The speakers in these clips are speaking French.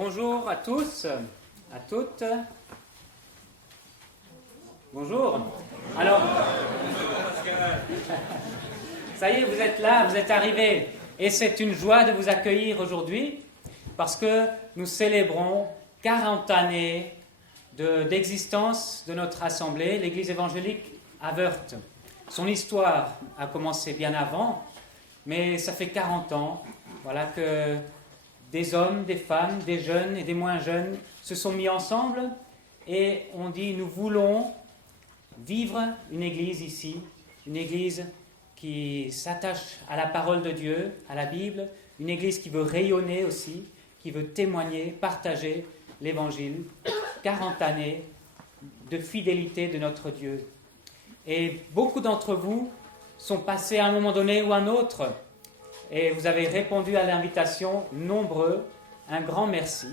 Bonjour à tous, à toutes. Bonjour. Alors, ça y est, vous êtes là, vous êtes arrivés. Et c'est une joie de vous accueillir aujourd'hui parce que nous célébrons 40 années d'existence de notre assemblée, l'Église évangélique à Wörth. Son histoire a commencé bien avant, mais ça fait 40 ans voilà, que des hommes, des femmes, des jeunes et des moins jeunes se sont mis ensemble et ont dit nous voulons vivre une église ici, une église qui s'attache à la parole de Dieu, à la Bible, une église qui veut rayonner aussi, qui veut témoigner, partager l'évangile. 40 années de fidélité de notre Dieu. Et beaucoup d'entre vous sont passés à un moment donné ou à un autre et vous avez répondu à l'invitation nombreux. Un grand merci.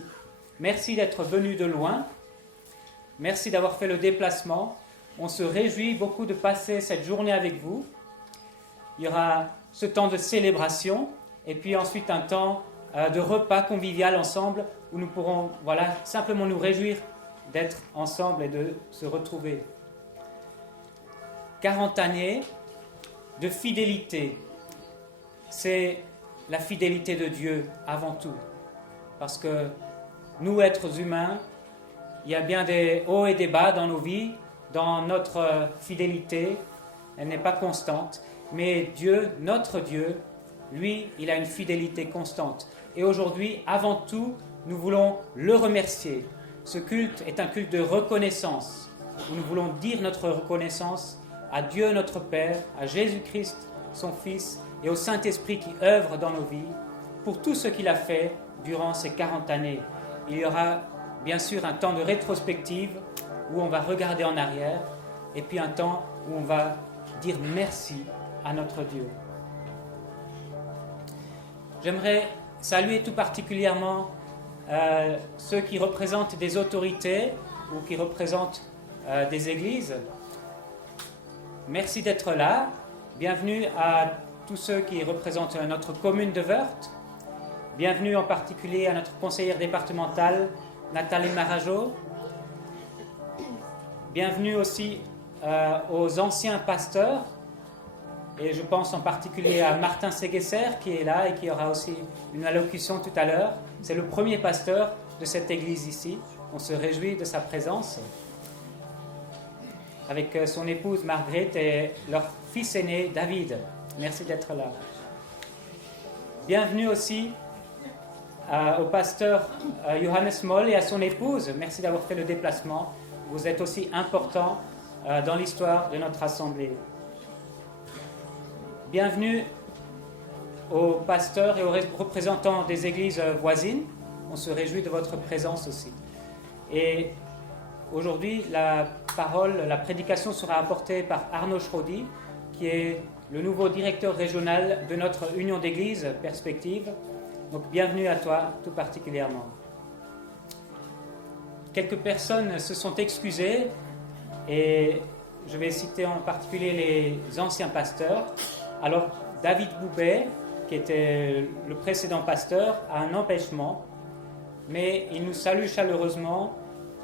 Merci d'être venus de loin. Merci d'avoir fait le déplacement. On se réjouit beaucoup de passer cette journée avec vous. Il y aura ce temps de célébration et puis ensuite un temps de repas convivial ensemble où nous pourrons simplement nous réjouir d'être ensemble et de se retrouver. 40 années de fidélité. C'est la fidélité de Dieu avant tout. Parce que nous, êtres humains, il y a bien des hauts et des bas dans nos vies, dans notre fidélité. Elle n'est pas constante. Mais Dieu, notre Dieu, lui, il a une fidélité constante. et aujourd'hui, avant tout, nous voulons le remercier. Ce culte est un culte de reconnaissance, où nous voulons dire notre reconnaissance à Dieu notre Père, à Jésus-Christ, son Fils, et au Saint-Esprit qui œuvre dans nos vies, pour tout ce qu'il a fait durant ces 40 années. Il y aura bien sûr un temps de rétrospective, où on va regarder en arrière, et puis un temps où on va dire merci à notre Dieu. J'aimerais saluer tout particulièrement ceux qui représentent des autorités ou qui représentent des églises. Merci d'être là. Bienvenue à tous ceux qui représentent notre commune de Wörth. Bienvenue en particulier à notre conseillère départementale, Nathalie Marajo. Bienvenue aussi aux anciens pasteurs. Et je pense en particulier à Martin Séguesser qui est là et qui aura aussi une allocution tout à l'heure. C'est le premier pasteur de cette église ici. On se réjouit de sa présence. Avec son épouse Margrethe et leur fils aîné David. Merci d'être là. Bienvenue aussi au pasteur Johannes Moll et à son épouse. Merci d'avoir fait le déplacement. Vous êtes aussi importants dans l'histoire de notre assemblée. Bienvenue aux pasteurs et aux représentants des églises voisines. On se réjouit de votre présence aussi. Et aujourd'hui, la prédication sera apportée par Arnaud Schrodi, qui est le nouveau directeur régional de notre union d'églises Perspective. Donc bienvenue à toi tout particulièrement. Quelques personnes se sont excusées et je vais citer en particulier les anciens pasteurs. Alors, David Boubet, qui était le précédent pasteur, a un empêchement, mais il nous salue chaleureusement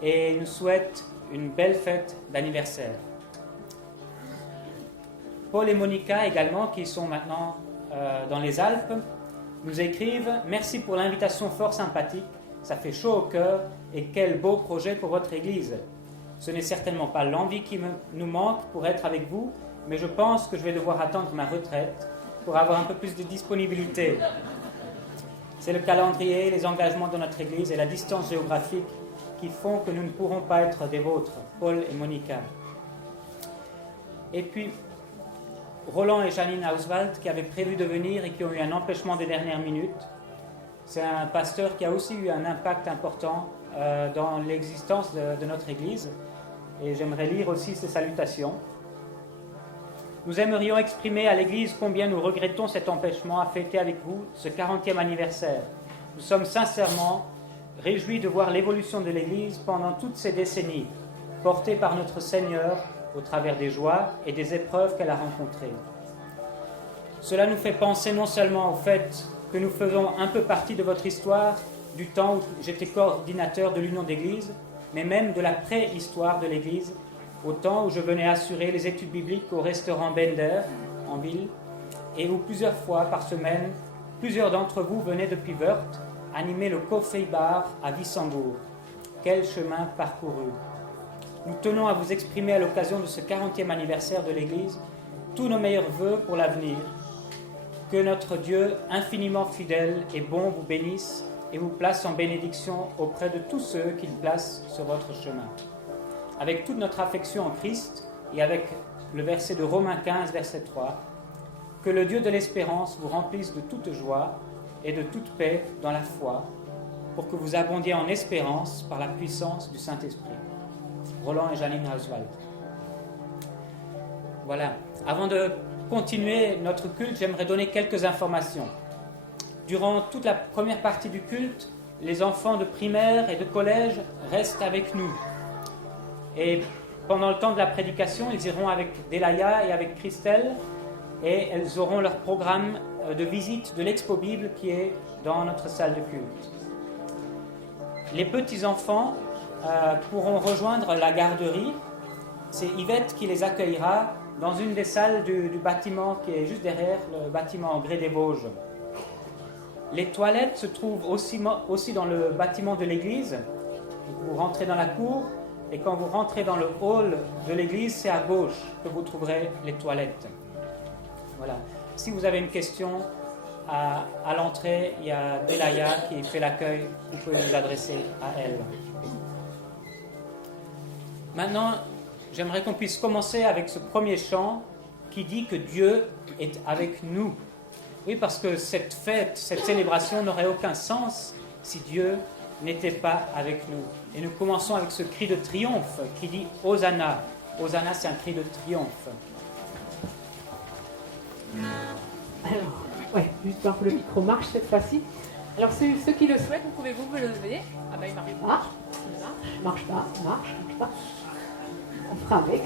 et nous souhaite une belle fête d'anniversaire. Paul et Monica également, qui sont maintenant dans les Alpes, nous écrivent « Merci pour l'invitation fort sympathique, ça fait chaud au cœur et quel beau projet pour votre Église. Ce n'est certainement pas l'envie qui nous manque pour être avec vous, mais je pense que je vais devoir attendre ma retraite pour avoir un peu plus de disponibilité. C'est le calendrier, les engagements de notre Église et la distance géographique qui font que nous ne pourrons pas être des vôtres, Paul et Monica. » Et puis, Roland et Janine Auswald, qui avaient prévu de venir et qui ont eu un empêchement de dernière minute. C'est un pasteur qui a aussi eu un impact important dans l'existence de notre Église. Et j'aimerais lire aussi ses salutations. Nous aimerions exprimer à l'Église combien nous regrettons cet empêchement à fêter avec vous ce 40e anniversaire. Nous sommes sincèrement réjouis de voir l'évolution de l'Église pendant toutes ces décennies, portée par notre Seigneur au travers des joies et des épreuves qu'elle a rencontrées. Cela nous fait penser non seulement au fait que nous faisons un peu partie de votre histoire, du temps où j'étais coordinateur de l'Union d'Église, mais même de la préhistoire de l'Église, au temps où je venais assurer les études bibliques au restaurant Bender, en ville, et où plusieurs fois par semaine, plusieurs d'entre vous venaient depuis Wörth animer le Coffee Bar à Wissembourg. Quel chemin parcouru! Nous tenons à vous exprimer à l'occasion de ce 40e anniversaire de l'Église tous nos meilleurs vœux pour l'avenir. Que notre Dieu, infiniment fidèle et bon, vous bénisse et vous place en bénédiction auprès de tous ceux qu'il place sur votre chemin. Avec toute notre affection en Christ et avec le verset de Romains 15, verset 3, que le Dieu de l'espérance vous remplisse de toute joie et de toute paix dans la foi, pour que vous abondiez en espérance par la puissance du Saint-Esprit. Roland et Janine Auswald. Voilà. Avant de continuer notre culte, j'aimerais donner quelques informations. Durant toute la première partie du culte, les enfants de primaire et de collège restent avec nous. Et pendant le temps de la prédication, ils iront avec Delaya et avec Christelle et elles auront leur programme de visite de l'Expo Bible qui est dans notre salle de culte. Les petits-enfants pourront rejoindre la garderie. C'est Yvette qui les accueillera dans une des salles du bâtiment qui est juste derrière le bâtiment en grès des Vosges. Les toilettes se trouvent aussi dans le bâtiment de l'église. Vous rentrez dans la cour et quand vous rentrez dans le hall de l'église, c'est à gauche que vous trouverez les toilettes. Voilà. Si vous avez une question, à l'entrée, il y a Delaya qui fait l'accueil. Vous pouvez vous adresser à elle. Maintenant, j'aimerais qu'on puisse commencer avec ce premier chant qui dit que Dieu est avec nous. Oui, parce que cette fête, cette célébration n'aurait aucun sens si Dieu n'était pas avec nous. Et nous commençons avec ce cri de triomphe qui dit Hosanna. Hosanna, c'est un cri de triomphe. Alors, ouais, juste voir que le micro marche cette fois-ci. Alors, ceux qui le souhaitent, vous pouvez vous lever. Ah ben, il marche pas. Il marche pas, marche pas. On fera avec.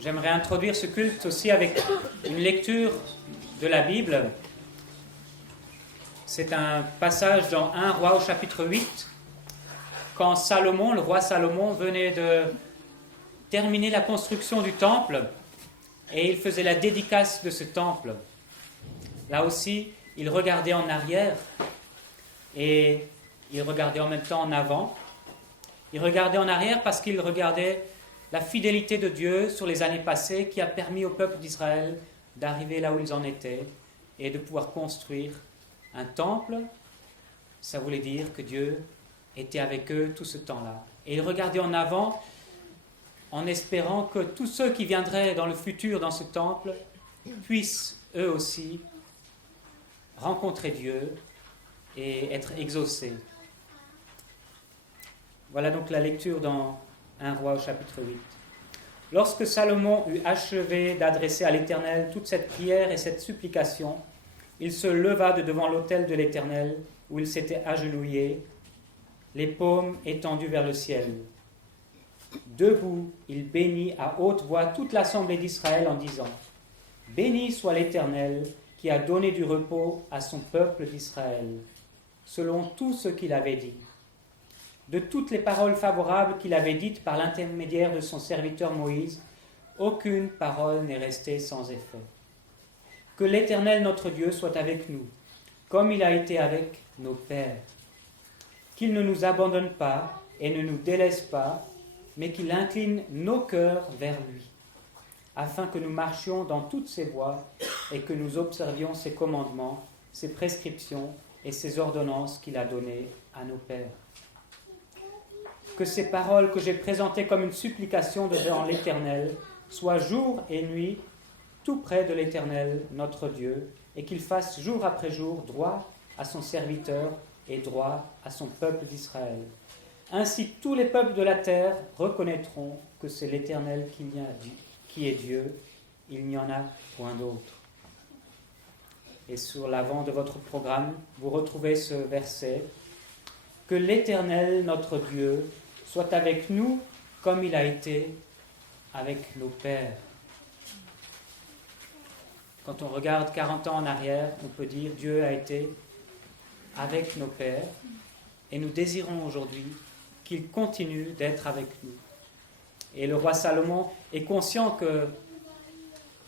J'aimerais introduire ce culte aussi avec une lecture de la Bible. C'est un passage dans 1 Roi au chapitre 8, quand Salomon, le roi Salomon, venait de terminer la construction du temple et il faisait la dédicace de ce temple. Là aussi, il regardait en arrière et il regardait en même temps en avant. Il regardait en arrière parce qu'il regardait la fidélité de Dieu sur les années passées qui a permis au peuple d'Israël d'arriver là où ils en étaient et de pouvoir construire un temple. Ça voulait dire que Dieu était avec eux tout ce temps-là. Et il regardait en avant en espérant que tous ceux qui viendraient dans le futur dans ce temple puissent eux aussi rencontrer Dieu et être exaucés. Voilà donc la lecture dans 1 Roi au chapitre 8. Lorsque Salomon eut achevé d'adresser à l'Éternel toute cette prière et cette supplication, il se leva de devant l'autel de l'Éternel où il s'était agenouillé, les paumes étendues vers le ciel. Debout, il bénit à haute voix toute l'assemblée d'Israël en disant : Béni soit l'Éternel qui a donné du repos à son peuple d'Israël, selon tout ce qu'il avait dit. De toutes les paroles favorables qu'il avait dites par l'intermédiaire de son serviteur Moïse, aucune parole n'est restée sans effet. Que l'Éternel notre Dieu soit avec nous, comme il a été avec nos pères. Qu'il ne nous abandonne pas et ne nous délaisse pas, mais qu'il incline nos cœurs vers lui, afin que nous marchions dans toutes ses voies et que nous observions ses commandements, ses prescriptions et ses ordonnances qu'il a données à nos pères. Que ces paroles que j'ai présentées comme une supplication devant l'Éternel soient jour et nuit tout près de l'Éternel, notre Dieu, et qu'il fasse jour après jour droit à son serviteur et droit à son peuple d'Israël. Ainsi tous les peuples de la terre reconnaîtront que c'est l'Éternel qui est Dieu, il n'y en a point d'autre. Et sur l'avant de votre programme, vous retrouvez ce verset : que l'Éternel, notre Dieu, soit avec nous comme il a été avec nos pères. Quand on regarde 40 ans en arrière, on peut dire Dieu a été avec nos pères et nous désirons aujourd'hui qu'il continue d'être avec nous. Et le roi Salomon est conscient que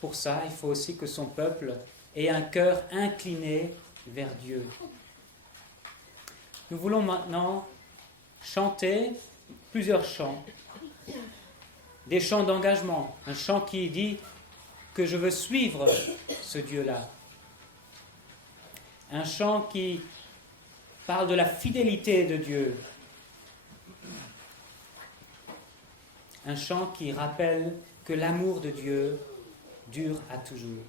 pour ça, il faut aussi que son peuple ait un cœur incliné vers Dieu. Nous voulons maintenant chanter plusieurs chants, des chants d'engagement, un chant qui dit que je veux suivre ce Dieu-là, un chant qui parle de la fidélité de Dieu, un chant qui rappelle que l'amour de Dieu dure à toujours.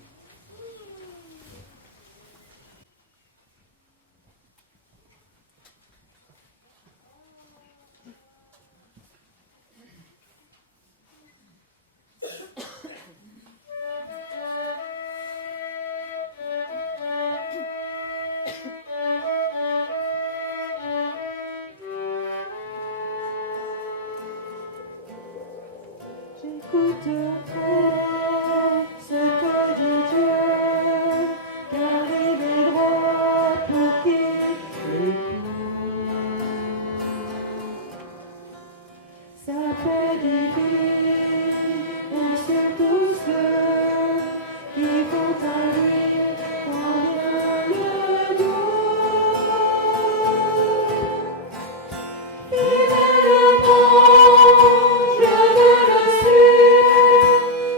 J'écouterai ce que dit Dieu, car il est droit pour qui l'écoute. Sa paix divine est sur tous ceux qui vont à lui quand vient le doute. Il est le bon, je veux le suivre,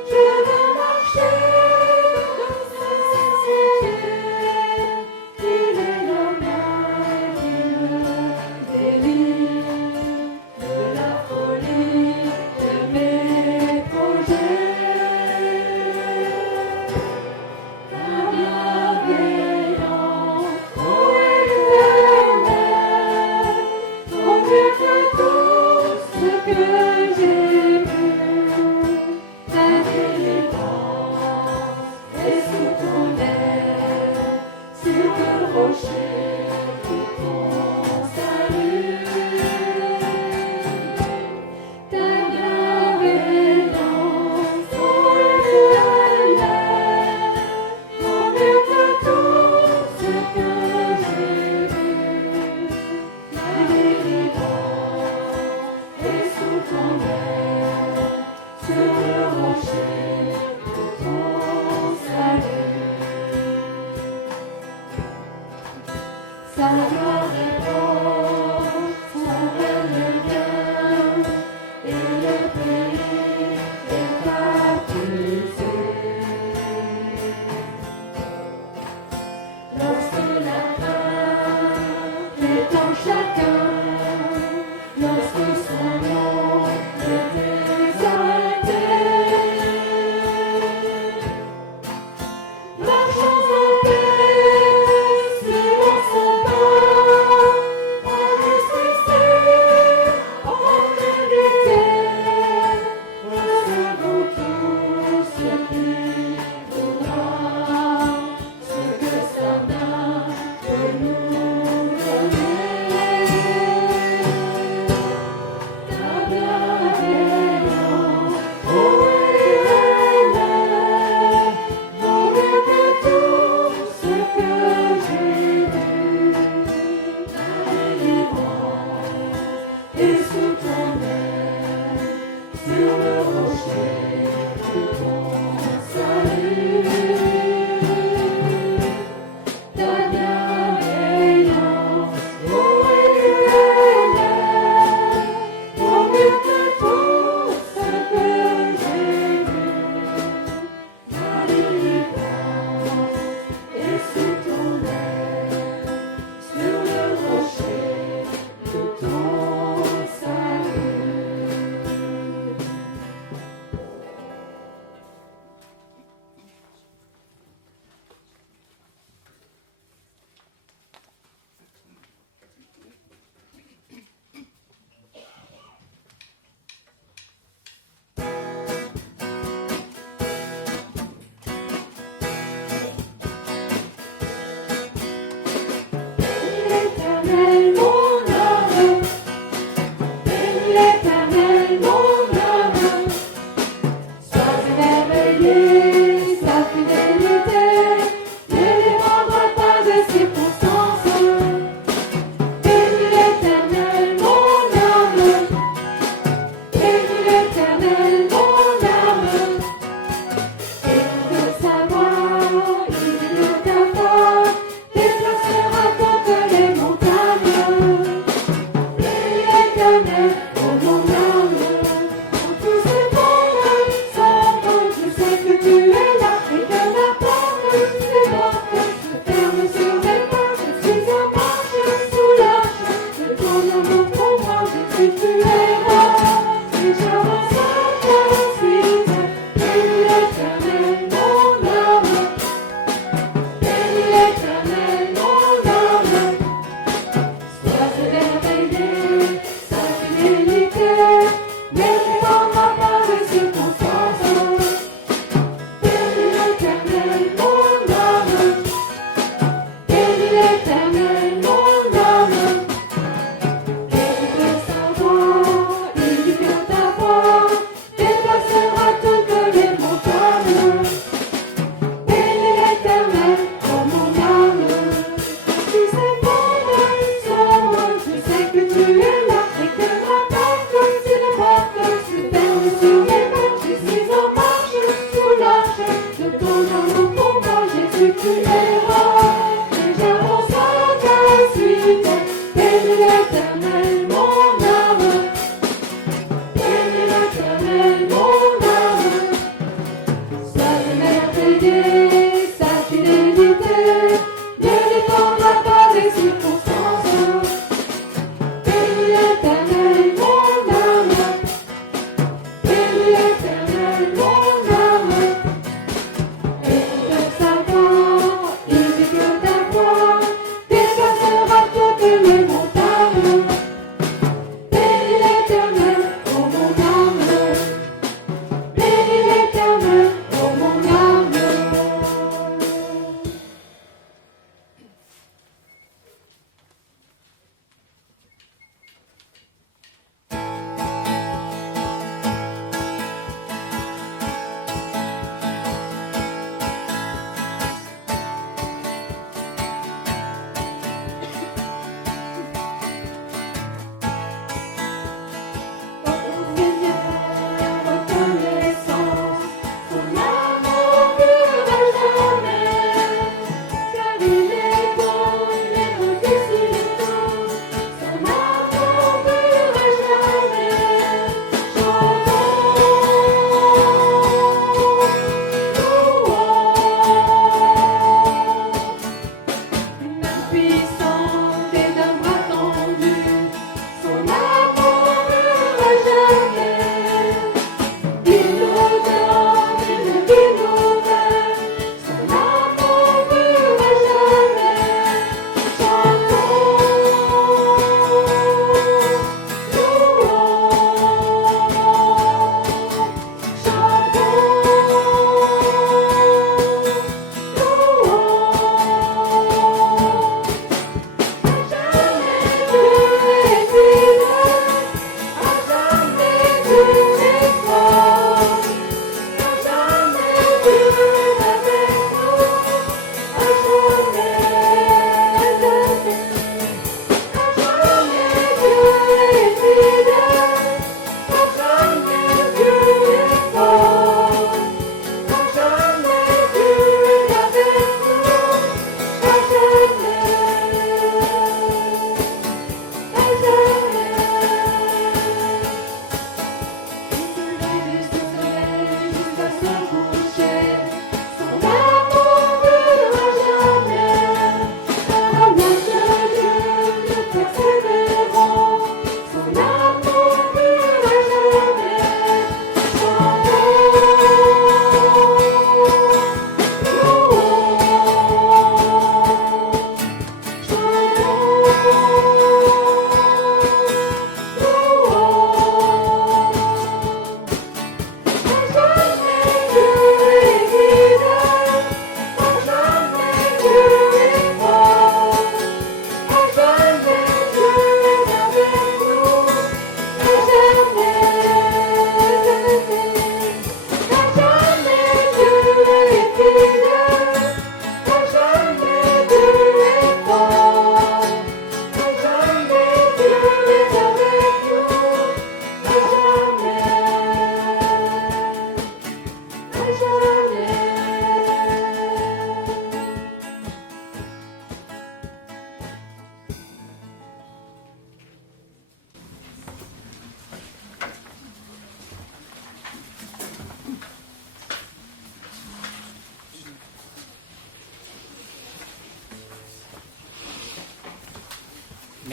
je veux marcher dans ses sentiers. Il est le bien qui me délivre de la folie de mes projets. Ta bienveillance, ô Éternel, vaut mieux que tout ce que j'ai vu. Ta délivrance est sous ton aile, sur le rocher de ton salut. Ta bienveillance, ô Éternel, vaut mieux que tout ce que j'ai vu. Ta délivrance est sous ton aile, sur le rocher de ton salut. Sa gloire est grande, son règne est bien, et le pays est accusé. Lorsque la crainte est en chacun, lorsque son nom est exalté,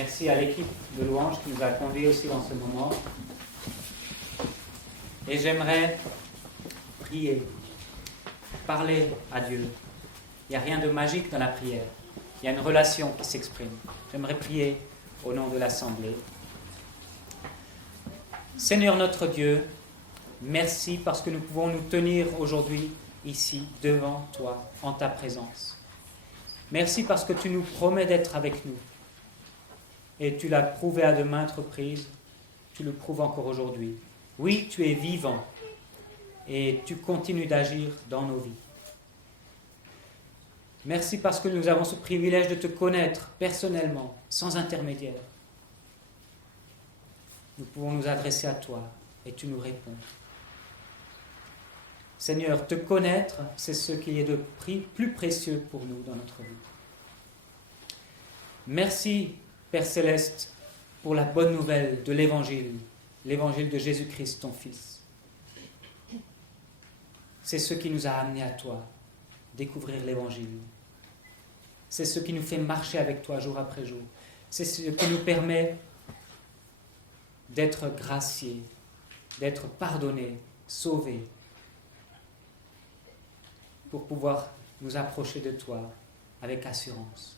Merci à l'équipe de louange qui nous a conduits aussi dans ce moment. Et j'aimerais prier, parler à Dieu. Il n'y a rien de magique dans la prière. Il y a une relation qui s'exprime. J'aimerais prier au nom de l'Assemblée. Seigneur notre Dieu, merci parce que nous pouvons nous tenir aujourd'hui ici devant toi, en ta présence. Merci parce que tu nous promets d'être avec nous. Et tu l'as prouvé à de maintes reprises, tu le prouves encore aujourd'hui. Oui, tu es vivant et tu continues d'agir dans nos vies. Merci parce que nous avons ce privilège de te connaître personnellement, sans intermédiaire. Nous pouvons nous adresser à toi et tu nous réponds. Seigneur, te connaître, c'est ce qui est de plus précieux pour nous dans notre vie. Merci, Père Céleste, pour la bonne nouvelle de l'Évangile, l'Évangile de Jésus-Christ, ton Fils. C'est ce qui nous a amenés à toi, découvrir l'Évangile. C'est ce qui nous fait marcher avec toi jour après jour. C'est ce qui nous permet d'être graciés, d'être pardonnés, sauvés, pour pouvoir nous approcher de toi avec assurance.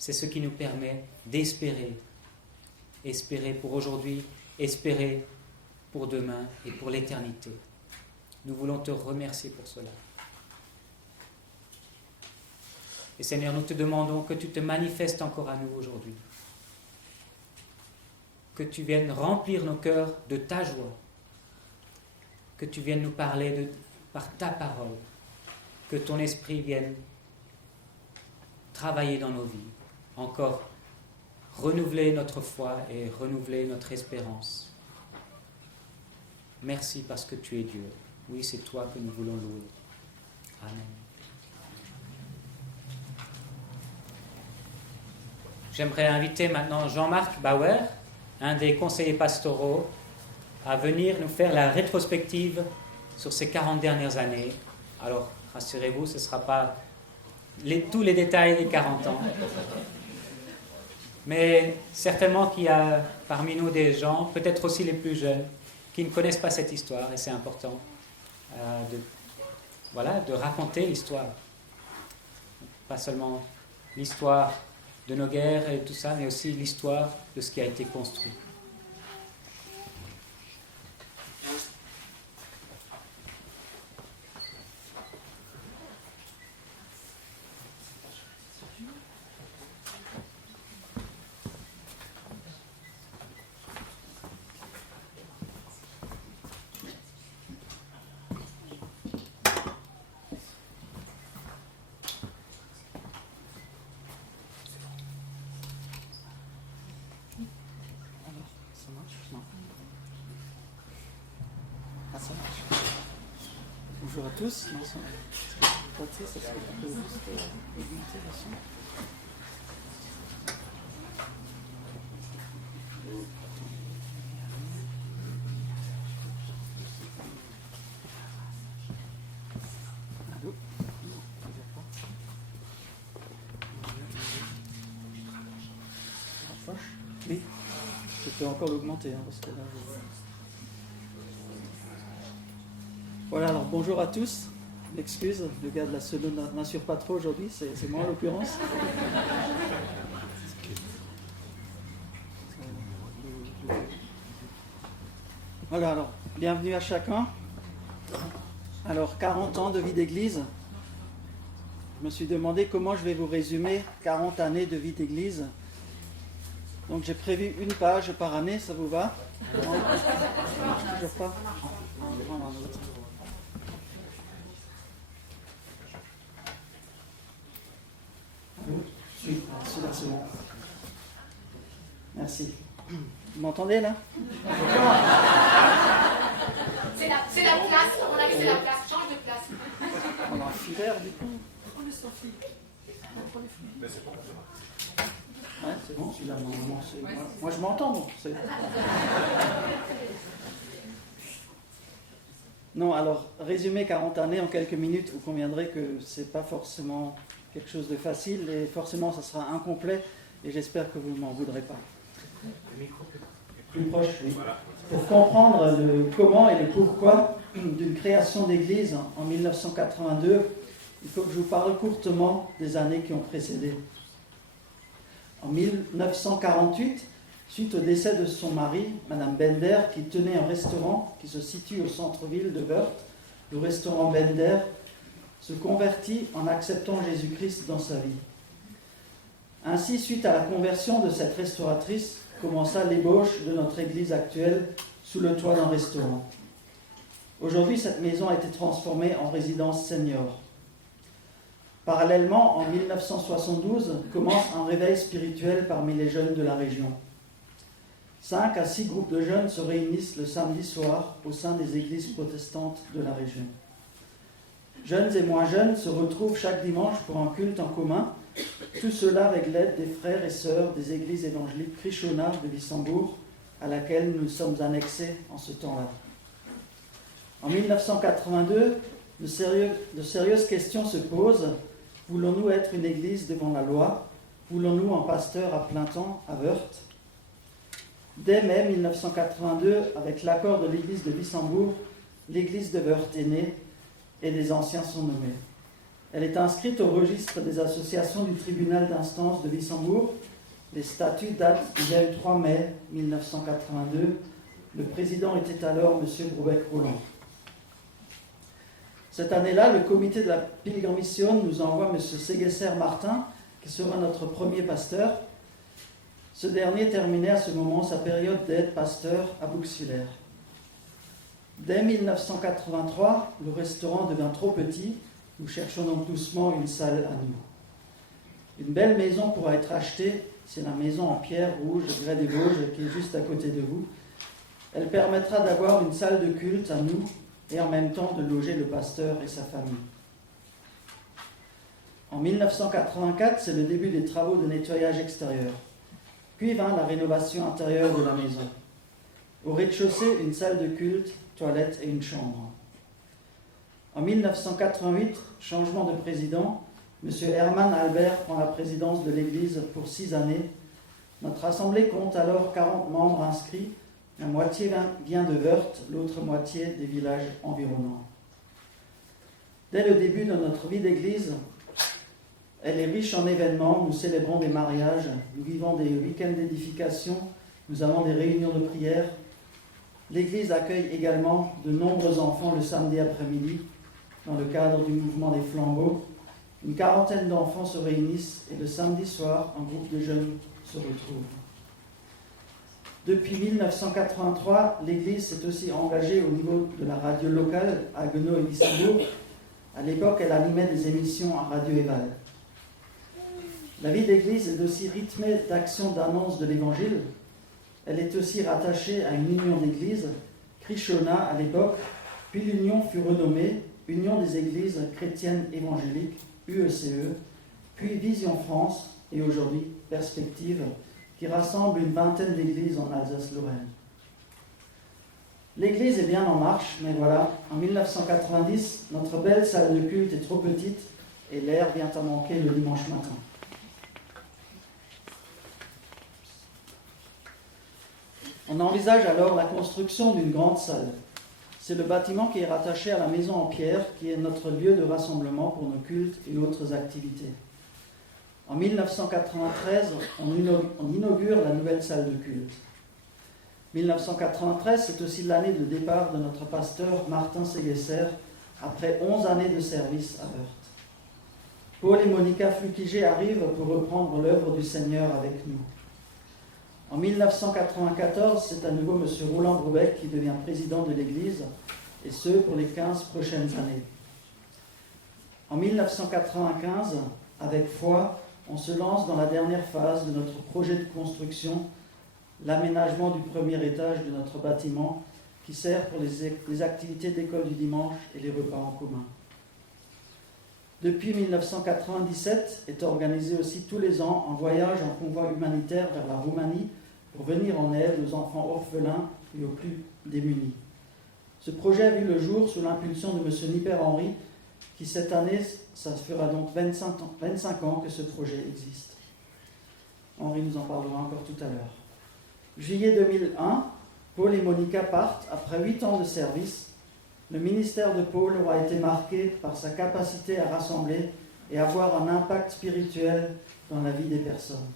C'est ce qui nous permet d'espérer. Espérer pour aujourd'hui, espérer pour demain et pour l'éternité. Nous voulons te remercier pour cela. Et Seigneur, nous te demandons que tu te manifestes encore à nous aujourd'hui. Que tu viennes remplir nos cœurs de ta joie. Que tu viennes nous parler par ta parole. Que ton esprit vienne travailler dans nos vies. Encore renouveler notre foi et renouveler notre espérance. Merci parce que tu es Dieu. Oui, c'est toi que nous voulons louer. Amen. J'aimerais inviter maintenant Jean-Marc Bauer, un des conseillers pastoraux, à venir nous faire la rétrospective sur ces 40 dernières années. Alors, rassurez-vous, ce ne sera pas tous les détails des 40 ans. Mais certainement qu'il y a parmi nous des gens, peut-être aussi les plus jeunes, qui ne connaissent pas cette histoire, et c'est important de raconter l'histoire. Pas seulement l'histoire de nos guerres et tout ça, mais aussi l'histoire de ce qui a été construit. Bonjour à tous. Ça serait un peu juste augmenter le son. Allô? Oui, je peux encore l'augmenter parce que là, Voilà, alors bonjour à tous. Excuse, le gars de la pseudo n'assure pas trop aujourd'hui, c'est moi en l'occurrence. Voilà, alors, bienvenue à chacun. Alors, 40 ans de vie d'église. Je me suis demandé comment je vais vous résumer 40 années de vie d'église. Donc j'ai prévu une page par année, ça vous va? Non, toujours pas. Celui-là, c'est bon. Merci. Vous m'entendez là? C'est la place, à mon avis c'est la place, change de place. On a un filaire du coup. Mais c'est bon. Ouais, c'est bon, celui-là, normalement, c'est... Moi je m'entends, donc c'est... Non, alors, résumer 40 années en quelques minutes, vous conviendrez que c'est pas forcément quelque chose de facile et forcément ça sera incomplet. et j'espère que vous ne m'en voudrez pas. Plus proche, oui. Pour comprendre le comment et le pourquoi d'une création d'église en 1982, il faut que je vous parle courtement des années qui ont précédé. En 1948, suite au décès de son mari, Madame Bender, qui tenait un restaurant qui se situe au centre-ville de Wörth, le restaurant Bender, se convertit en acceptant Jésus-Christ dans sa vie. Ainsi, suite à la conversion de cette restauratrice, commença l'ébauche de notre église actuelle sous le toit d'un restaurant. Aujourd'hui, cette maison a été transformée en résidence senior. Parallèlement, en 1972, commence un réveil spirituel parmi les jeunes de la région. 5 à 6 groupes de jeunes se réunissent le samedi soir au sein des églises protestantes de la région. Jeunes et moins jeunes se retrouvent chaque dimanche pour un culte en commun, tout cela avec l'aide des frères et sœurs des églises évangéliques Krishona de Wissembourg, à laquelle nous sommes annexés en ce temps-là. En 1982, de sérieuses questions se posent. Voulons-nous être une église devant la loi? Voulons-nous un pasteur à plein temps à Wörth? Dès mai 1982, avec l'accord de l'église de Wissembourg, l'église de Wörth est née et des anciens sont nommés. Elle est inscrite au registre des associations du tribunal d'instance de Wissembourg. Les statuts datent du 23 mai 1982. Le président était alors M. Brubeck-Roland. Cette année-là, le comité de la Pilgrim Mission nous envoie M. Ségesser Martin, qui sera notre premier pasteur. Ce dernier terminait à ce moment sa période d'aide pasteur à Bouxwiller. Dès 1983, le restaurant devint trop petit. Nous cherchons donc doucement une salle à nous. Une belle maison pourra être achetée, c'est la maison en pierre rouge, grès des Vosges, qui est juste à côté de vous. Elle permettra d'avoir une salle de culte à nous et en même temps de loger le pasteur et sa famille. En 1984, c'est le début des travaux de nettoyage extérieur. Puis vint la rénovation intérieure de la maison. Au rez-de-chaussée, une salle de culte, toilette et une chambre. En 1988, changement de président, M. Hermann Albert prend la présidence de l'Église pour 6 années. Notre assemblée compte alors 40 membres inscrits. La moitié vient de Wörth, l'autre moitié des villages environnants. Dès le début de notre vie d'Église, elle est riche en événements. Nous célébrons des mariages, nous vivons des week-ends d'édification, nous avons des réunions de prière. L'Église accueille également de nombreux enfants le samedi après-midi, dans le cadre du mouvement des flambeaux. Une quarantaine d'enfants se réunissent et le samedi soir, un groupe de jeunes se retrouve. Depuis 1983, l'Église s'est aussi engagée au niveau de la radio locale à Haguenau et Wissembourg. À l'époque, elle animait des émissions à Radio Eval. La vie d'Église est aussi rythmée d'actions d'annonce de l'Évangile. Elle est aussi rattachée à une union d'églises, Krishona à l'époque, puis l'union fut renommée Union des Églises chrétiennes évangéliques, UECE, puis Vision France et aujourd'hui Perspective, qui rassemble une vingtaine d'églises en Alsace-Lorraine. L'Église est bien en marche, mais voilà, en 1990, notre belle salle de culte est trop petite et l'air vient à manquer le dimanche matin. On envisage alors la construction d'une grande salle. C'est le bâtiment qui est rattaché à la maison en pierre, qui est notre lieu de rassemblement pour nos cultes et autres activités. En 1993, on inaugure la nouvelle salle de culte. 1993, c'est aussi l'année de départ de notre pasteur Martin Ségesser, après 11 années de service à Wörth. Paul et Monica Flukiger arrivent pour reprendre l'œuvre du Seigneur avec nous. En 1994, c'est à nouveau M. Roland Brubeck qui devient président de l'Église, et ce pour les 15 prochaines années. En 1995, avec foi, on se lance dans la dernière phase de notre projet de construction, l'aménagement du premier étage de notre bâtiment, qui sert pour les activités d'école du dimanche et les repas en commun. Depuis 1997, est organisé aussi tous les ans un voyage en convoi humanitaire vers la Roumanie pour venir en aide aux enfants orphelins et aux plus démunis. Ce projet a vu le jour sous l'impulsion de M. Nipper Henry, qui cette année, ça fera donc 25 ans que ce projet existe. Henri nous en parlera encore tout à l'heure. Juillet 2001, Paul et Monica partent après 8 ans de service. Le ministère de Paul aura été marqué par sa capacité à rassembler et avoir un impact spirituel dans la vie des personnes.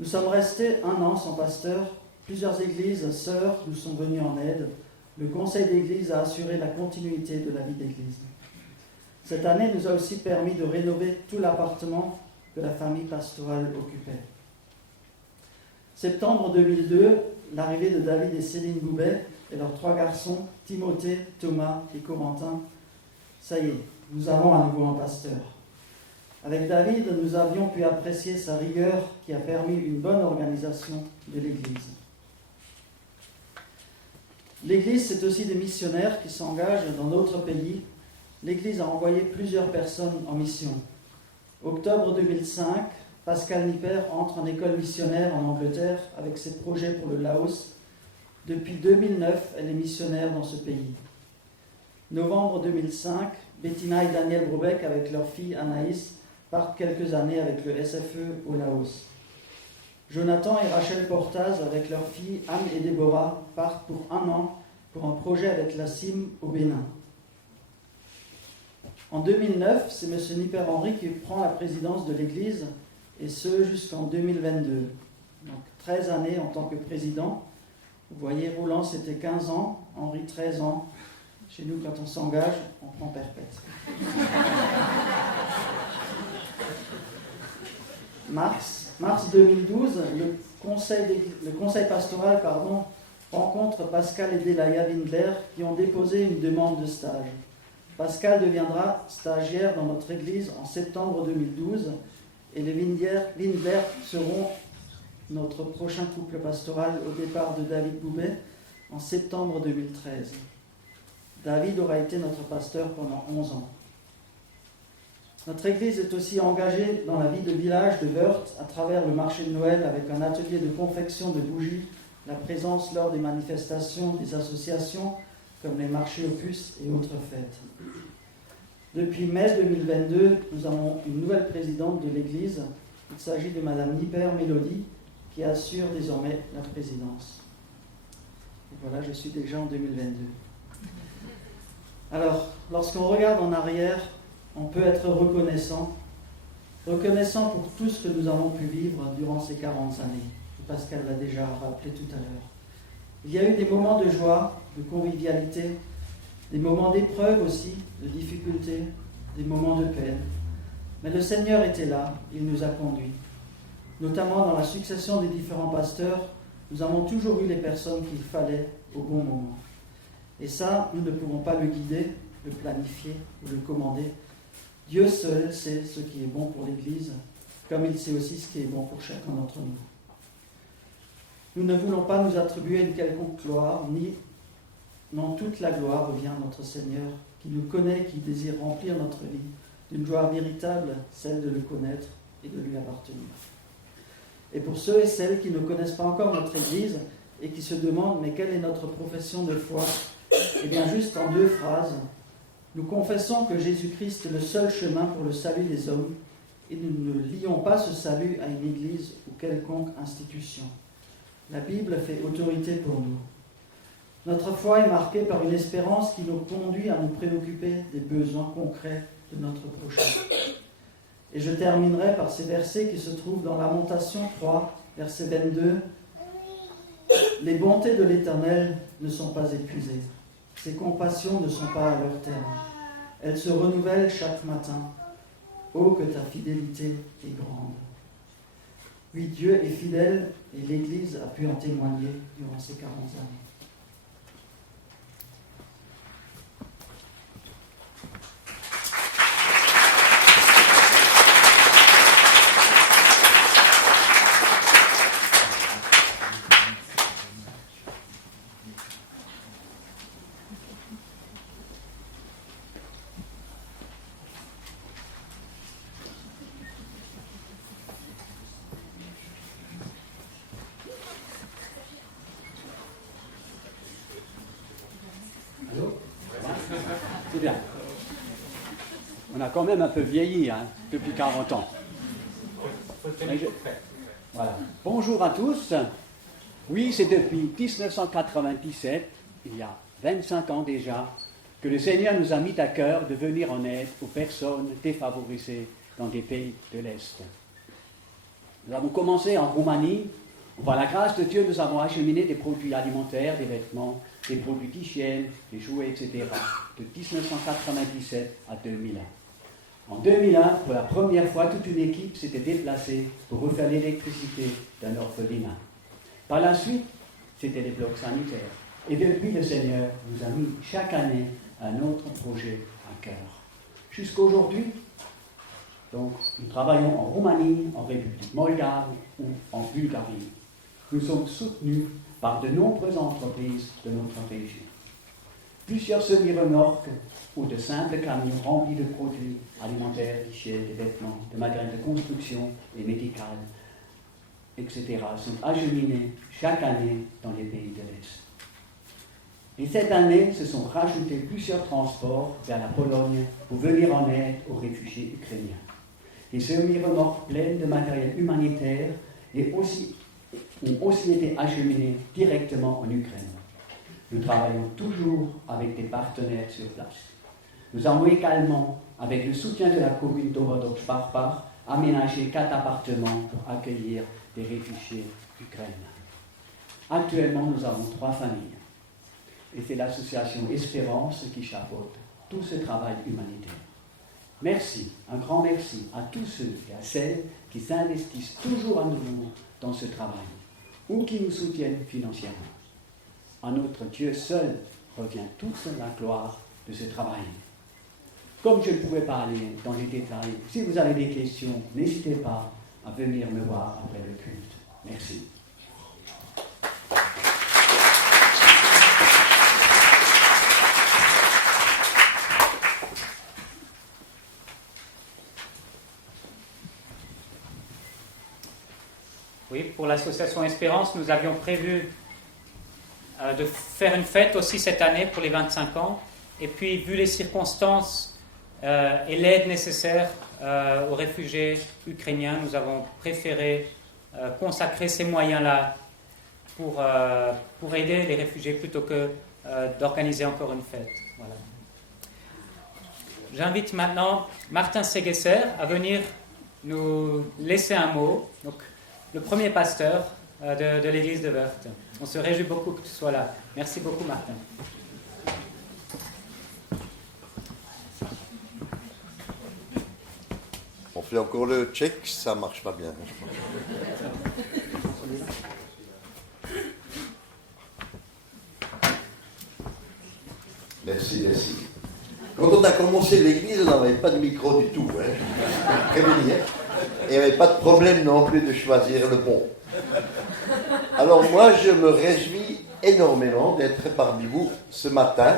Nous sommes restés 1 an sans pasteur. Plusieurs églises sœurs nous sont venues en aide. Le conseil d'église a assuré la continuité de la vie d'église. Cette année nous a aussi permis de rénover tout l'appartement que la famille pastorale occupait. Septembre 2002, l'arrivée de David et Céline Goubet et leurs 3 garçons, Timothée, Thomas et Corentin. Ça y est, nous avons à nouveau un pasteur. Avec David, nous avions pu apprécier sa rigueur qui a permis une bonne organisation de l'Église. L'Église, c'est aussi des missionnaires qui s'engagent dans d'autres pays. L'Église a envoyé plusieurs personnes en mission. Octobre 2005, Pascal Nipper entre en école missionnaire en Angleterre avec ses projets pour le Laos. Depuis 2009, elle est missionnaire dans ce pays. Novembre 2005, Bettina et Daniel Brobeck avec leur fille Anaïs partent quelques années avec le SFE au Laos. Jonathan et Rachel Portaz avec leurs filles Anne et Déborah partent pour 1 an pour un projet avec la CIM au Bénin. En 2009, c'est M. Nipper Henry qui prend la présidence de l'Église, et ce jusqu'en 2022. Donc 13 années en tant que président. Vous voyez, Roland c'était 15 ans, Henri 13 ans. Chez nous, quand on s'engage, on prend perpète. Mars 2012, le conseil pastoral rencontre Pascal et Delaya Windler qui ont déposé une demande de stage. Pascal deviendra stagiaire dans notre église en septembre 2012 et les Windler seront notre prochain couple pastoral au départ de David Goubet en septembre 2013. David aura été notre pasteur pendant 11 ans. Notre église est aussi engagée dans la vie de village de Wörth à travers le marché de Noël avec un atelier de confection de bougies, la présence lors des manifestations des associations comme les marchés aux puces et autres fêtes. Depuis mai 2022, nous avons une nouvelle présidente de l'église. Il s'agit de Madame Nipper Mélodie qui assure désormais la présidence. Et voilà, je suis déjà en 2022. Alors, lorsqu'on regarde en arrière, on peut être reconnaissant pour tout ce que nous avons pu vivre durant ces 40 années. Pascal l'a déjà rappelé tout à l'heure. Il y a eu des moments de joie, de convivialité, des moments d'épreuve aussi, de difficulté, des moments de peine. Mais le Seigneur était là, il nous a conduits. Notamment dans la succession des différents pasteurs, nous avons toujours eu les personnes qu'il fallait au bon moment. Et ça, nous ne pouvons pas le guider, le planifier ou le commander. Dieu seul sait ce qui est bon pour l'Église, comme il sait aussi ce qui est bon pour chacun d'entre nous. Nous ne voulons pas nous attribuer une quelconque gloire, non, toute la gloire revient à notre Seigneur, qui nous connaît, qui désire remplir notre vie d'une joie véritable, celle de le connaître et de lui appartenir. Et pour ceux et celles qui ne connaissent pas encore notre Église et qui se demandent « mais quelle est notre profession de foi ?» Eh bien, juste en 2 phrases, nous confessons que Jésus-Christ est le seul chemin pour le salut des hommes et nous ne lions pas ce salut à une Église ou quelconque institution. La Bible fait autorité pour nous. Notre foi est marquée par une espérance qui nous conduit à nous préoccuper des besoins concrets de notre prochain. Et je terminerai par ces versets qui se trouvent dans Lamentation 3, verset 22. « Les bontés de l'Éternel ne sont pas épuisées. Ses compassions ne sont pas à leur terme. Elles se renouvellent chaque matin. Oh, que ta fidélité est grande. » Oui, Dieu est fidèle et l'Église a pu en témoigner durant ces 40 années. C'est bien. On a quand même un peu vieilli depuis 40 ans. Faut le Voilà. Bonjour à tous. Oui, c'est depuis 1997, il y a 25 ans déjà, que le Seigneur nous a mis à cœur de venir en aide aux personnes défavorisées dans des pays de l'Est. Nous avons commencé en Roumanie. Par la grâce de Dieu, nous avons acheminé des produits alimentaires, des vêtements, des produits d'hygiène, des jouets, etc. de 1997 à 2001. En 2001, pour la première fois, toute une équipe s'était déplacée pour refaire l'électricité d'un orphelinat. Par la suite, c'était les blocs sanitaires. Et depuis, le Seigneur nous a mis chaque année un autre projet à cœur. Jusqu'aujourd'hui, donc, nous travaillons en Roumanie, en République moldave ou en Bulgarie. Nous sommes soutenus par de nombreuses entreprises de notre région. Plusieurs semi-remorques ou de simples camions remplis de produits alimentaires, d'hygiène, de vêtements, de matériel de construction et médical, etc. sont acheminés chaque année dans les pays de l'Est. Et cette année, se sont rajoutés plusieurs transports vers la Pologne pour venir en aide aux réfugiés ukrainiens. Des semi-remorques pleines de matériel humanitaire ont aussi été acheminés directement en Ukraine. Nous travaillons toujours avec des partenaires sur place. Nous avons également, avec le soutien de la commune d'Ovodok-Sparpar, aménagé 4 appartements pour accueillir des réfugiés ukrainiens. Actuellement, nous avons 3 familles. Et c'est l'association Espérance qui chapeaute tout ce travail humanitaire. Merci, un grand merci à tous ceux et à celles qui s'investissent toujours à nouveau dans ce travail ou qui nous soutiennent financièrement. À notre Dieu seul revient toute la gloire de ce travail. Comme je ne pouvais pas aller dans les détails, si vous avez des questions, n'hésitez pas à venir me voir après le culte. Merci. Oui, pour l'association Espérance, nous avions prévu de faire une fête aussi cette année pour les 25 ans. Et puis, vu les circonstances et l'aide nécessaire aux réfugiés ukrainiens, nous avons préféré consacrer ces moyens-là pour aider les réfugiés plutôt que d'organiser encore une fête. Voilà. J'invite maintenant Martin Séguesser à venir nous laisser un mot. Donc, le premier pasteur de l'église de Wörth. On se réjouit beaucoup que tu sois là. Merci beaucoup, Martin. On fait encore le check, ça marche pas bien. Merci. Quand on a commencé l'église, on n'avait pas de micro du tout. Prévenir. Et il n'y avait pas de problème non plus de choisir le bon. Alors moi, je me réjouis énormément d'être parmi vous ce matin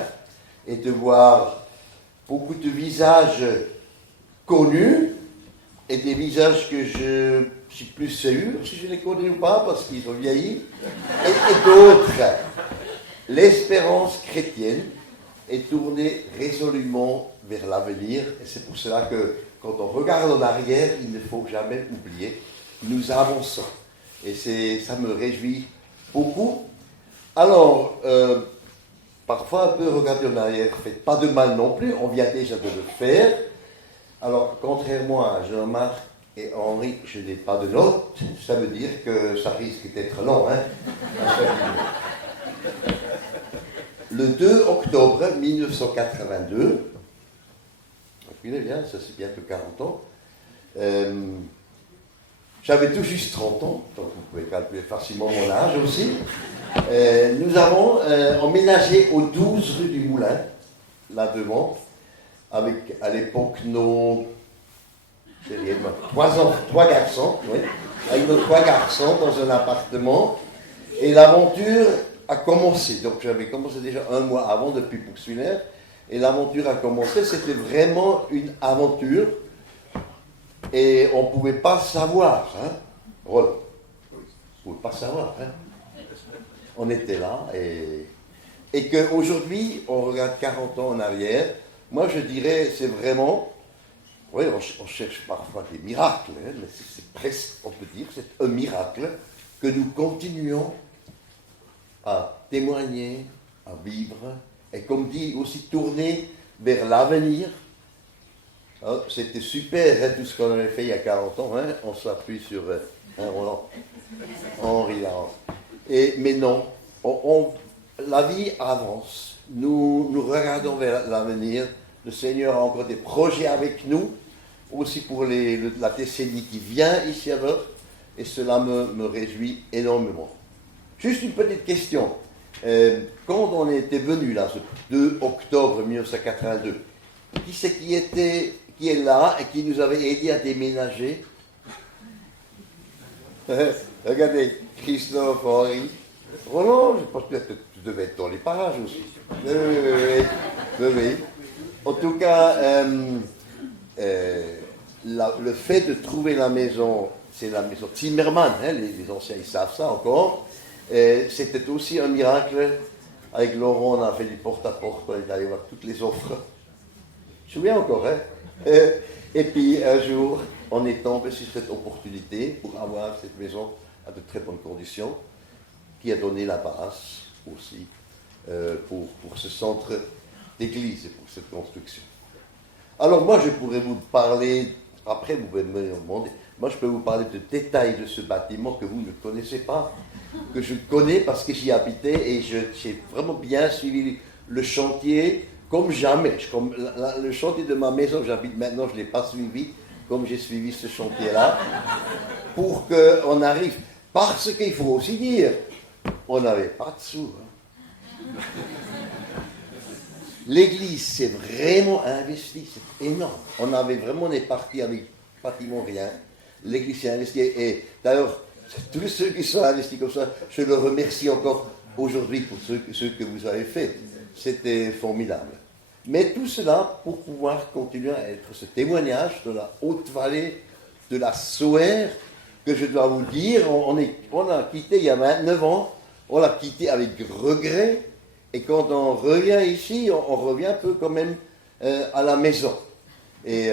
et de voir beaucoup de visages connus et des visages que je suis plus sûr si je les connais ou pas parce qu'ils ont vieilli et d'autres. L'espérance chrétienne est tournée résolument vers l'avenir et c'est pour cela que quand on regarde en arrière, il ne faut jamais oublier, nous avançons. Et ça me réjouit beaucoup. Alors, parfois un peu regarder en arrière, faites pas de mal non plus, on vient déjà de le faire. Alors, contrairement à Jean-Marc et Henri, je n'ai pas de notes, ça veut dire que ça risque d'être long. Le 2 octobre 1982, bien, ça c'est bientôt 40 ans. J'avais tout juste 30 ans, donc vous pouvez calculer facilement mon âge aussi. Nous avons emménagé au 12 rue du Moulin, là devant, avec à l'époque nos 3 garçons, oui, avec nos 3 garçons dans un appartement. Et l'aventure a commencé. Donc j'avais commencé déjà un mois avant depuis Poursuinaire. Et l'aventure a commencé, c'était vraiment une aventure. Et on ne pouvait pas savoir, Voilà. On ne pouvait pas savoir, On était là et qu'aujourd'hui, on regarde 40 ans en arrière. Moi, je dirais, c'est vraiment, Oui, on cherche parfois des miracles, hein, mais c'est presque, on peut dire, c'est un miracle que nous continuons à témoigner, à vivre, et comme dit aussi tourner vers l'avenir. Ah, c'était super, hein, tout ce qu'on avait fait il y a 40 ans, hein, on s'appuie sur Roland, Henri Laurent. Mais non, la vie avance, nous regardons vers l'avenir, le Seigneur a encore des projets avec nous, aussi pour la décennie qui vient ici à Wörth, et cela me réjouit énormément. Juste une petite question. Quand on était venu là, ce 2 octobre 1982, qui c'est qui est là et qui nous avait aidé à déménager? Regardez, Christophe, Henri, Roland, je pense que tu devais être dans les parages aussi. Oui. En tout cas, le fait de trouver la maison, c'est la maison Zimmermann, hein, les anciens ils savent ça encore, c'était aussi un miracle. Avec Laurent, on a fait du porte-à-porte, on est allé voir toutes les offres. Je me souviens encore, hein. Et puis un jour, on est tombé sur cette opportunité pour avoir cette maison à de très bonnes conditions, qui a donné la base aussi pour ce centre d'église et pour cette construction. Alors moi, je pourrais vous parler, après vous pouvez me demander, moi je peux vous parler de détails de ce bâtiment que vous ne connaissez pas, que je connais parce que j'y habitais et j'ai vraiment bien suivi le chantier comme jamais. Le chantier de ma maison où j'habite maintenant, je ne l'ai pas suivi comme j'ai suivi ce chantier-là, pour qu'on arrive. Parce qu'il faut aussi dire, on n'avait pas de sous. Hein. L'église s'est vraiment investie, c'est énorme. On est parti avec pratiquement rien. L'église s'est investie. Et d'ailleurs, tous ceux qui sont investis comme ça, je le remercie encore aujourd'hui pour ce que vous avez fait. C'était formidable. Mais tout cela pour pouvoir continuer à être ce témoignage de la Haute-Vallée, de la Sauer, que je dois vous dire, on a quitté il y a 29 ans, on l'a quitté avec regret. Et quand on revient ici, on revient un peu quand même à la maison. Et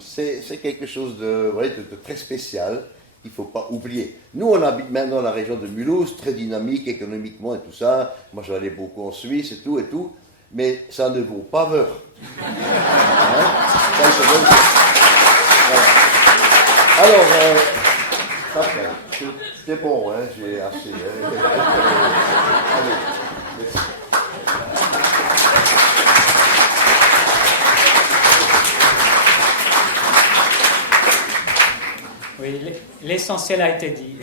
c'est quelque chose de très spécial qu'il ne faut pas oublier. Nous, on habite maintenant dans la région de Mulhouse, très dynamique économiquement et tout ça. Moi, j'allais beaucoup en Suisse et tout. Mais ça ne vaut pas Wörth. Hein? Voilà. Alors, c'est bon, hein, j'ai assez. Allez, merci. Oui, l'essentiel a été dit.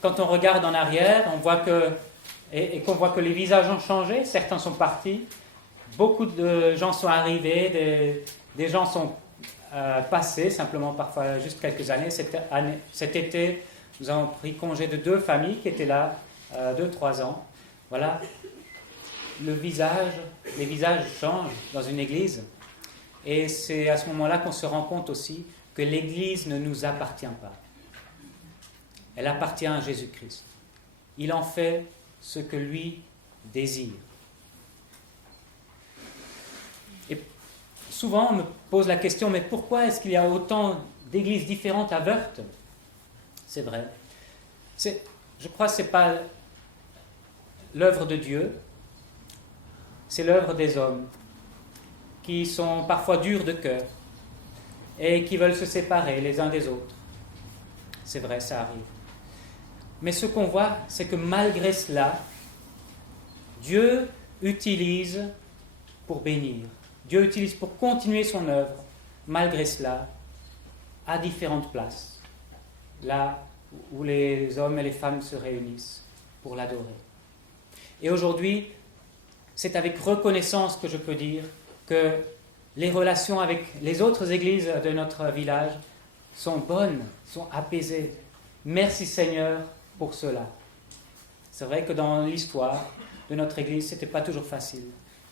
Quand on regarde en arrière, on voit qu'on voit que les visages ont changé, certains sont partis, beaucoup de gens sont arrivés, des gens sont passés, simplement parfois juste quelques années. Cet été, nous avons pris congé de 2 familles qui étaient là 2-3 ans. Voilà, les visages changent dans une église. Et c'est à ce moment-là qu'on se rend compte aussi que l'église ne nous appartient pas. Elle appartient à Jésus-Christ. Il en fait ce que lui désire. Et souvent, on me pose la question, mais pourquoi est-ce qu'il y a autant d'églises différentes à Wörth? C'est vrai. Je crois que ce n'est pas l'œuvre de Dieu, c'est l'œuvre des hommes qui sont parfois durs de cœur et qui veulent se séparer les uns des autres. C'est vrai, ça arrive. Mais ce qu'on voit, c'est que malgré cela, Dieu utilise pour bénir. Dieu utilise pour continuer son œuvre, malgré cela, à différentes places, là où les hommes et les femmes se réunissent pour l'adorer. Et aujourd'hui, c'est avec reconnaissance que je peux dire que les relations avec les autres églises de notre village sont bonnes, sont apaisées. Merci Seigneur pour cela. C'est vrai que dans l'histoire de notre église, ce n'était pas toujours facile.